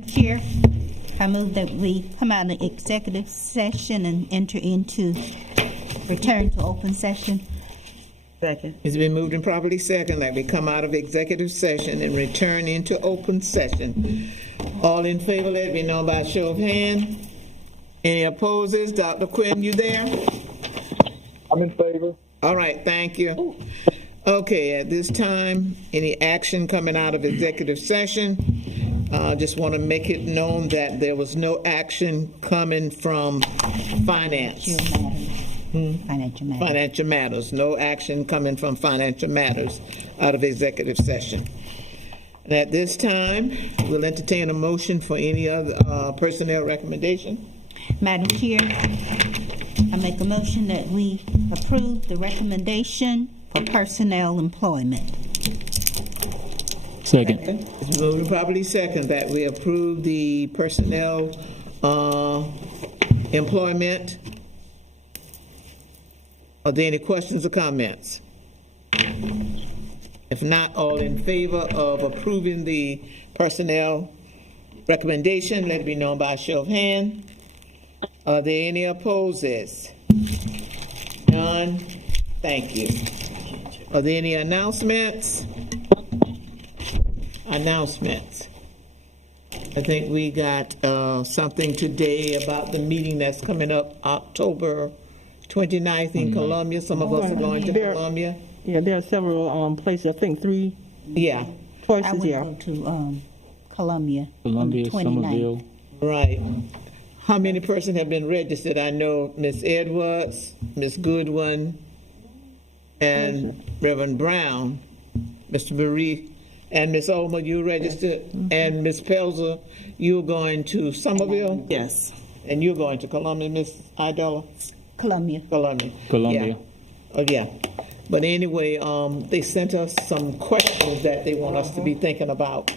Chair, I move that we come out of executive session and return to open session. Second. It's been moved and properly second that we come out of executive session and return into open session. All in favor, let it be known by a show of hand. Any opposes? Dr. Quinn, you there? I'm in favor. All right, thank you. Okay, at this time, any action coming out of executive session? Just want to make it known that there was no action coming from finance. Financial matters. Financial matters. No action coming from financial matters out of executive session. And at this time, we'll entertain a motion for any other personnel recommendation. Madam Chair, I make a motion that we approve the recommendation for personnel employment. Second. It's moved and properly second that we approve the personnel employment. Are there any questions or comments? If not, all in favor of approving the personnel recommendation, let it be known by a show of hand. Are there any opposes? None. Thank you. Are there any announcements? Announcements. I think we got something today about the meeting that's coming up October 29th in Columbia. Some of us are going to Columbia. Yeah, there are several places, I think 3 Yeah. I choices would here. go to Columbia. Columbia, on the 29th. Somerville. Right. How many persons have been registered? I know Miss Edwards, Miss Goodwin, and Reverend Brown, Mr. Marie, and Miss Olmer, you registered, and Miss Pelzer, you're going to Somerville? Yes. And you're going to Columbia, Miss Idola? Columbia. Columbia. Columbia. Yeah. Oh, yeah. But anyway, they sent us some questions that they want us to be thinking about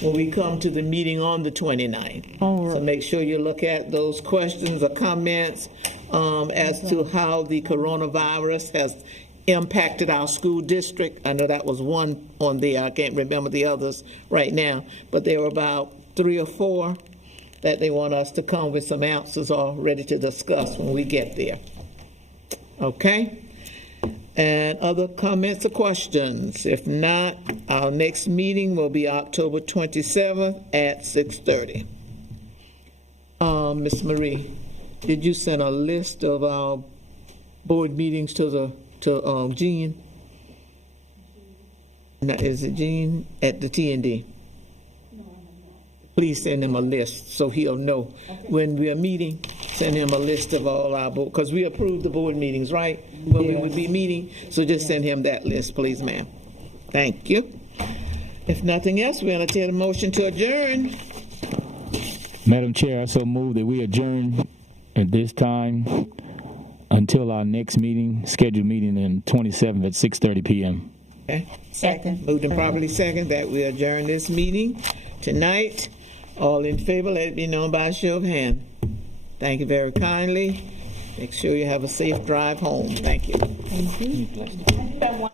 when we come to the meeting on the 29th. So make sure you look at those questions or comments as to how the coronavirus has impacted our school district. I know that was one on there. I can't remember the others right now, but there were about 3 or 4 that they want us to come with some answers or ready to discuss when we get there. Okay? And other comments or questions? If not, our next meeting will be October 27th at 6:30. Ms. Marie, did you send a list of our board meetings to Jean? Now, is it Jean at the T&D? Please send him a list so he'll know when we are meeting. Send him a list of all our board, because we approved the board meetings, right? When we would be meeting. So just send him that list, please, ma'am. Thank you. If nothing else, we'll entertain a motion to adjourn. Madam Chair, I so move that we adjourn at this time until our next meeting, scheduled meeting in 27th at 6:30 p.m. Okay. Second. Moved and properly second that we adjourn this meeting tonight. All in favor, let it be known by a show of hand. Thank you very kindly. Make sure you have a safe drive home. Thank you. Thank you.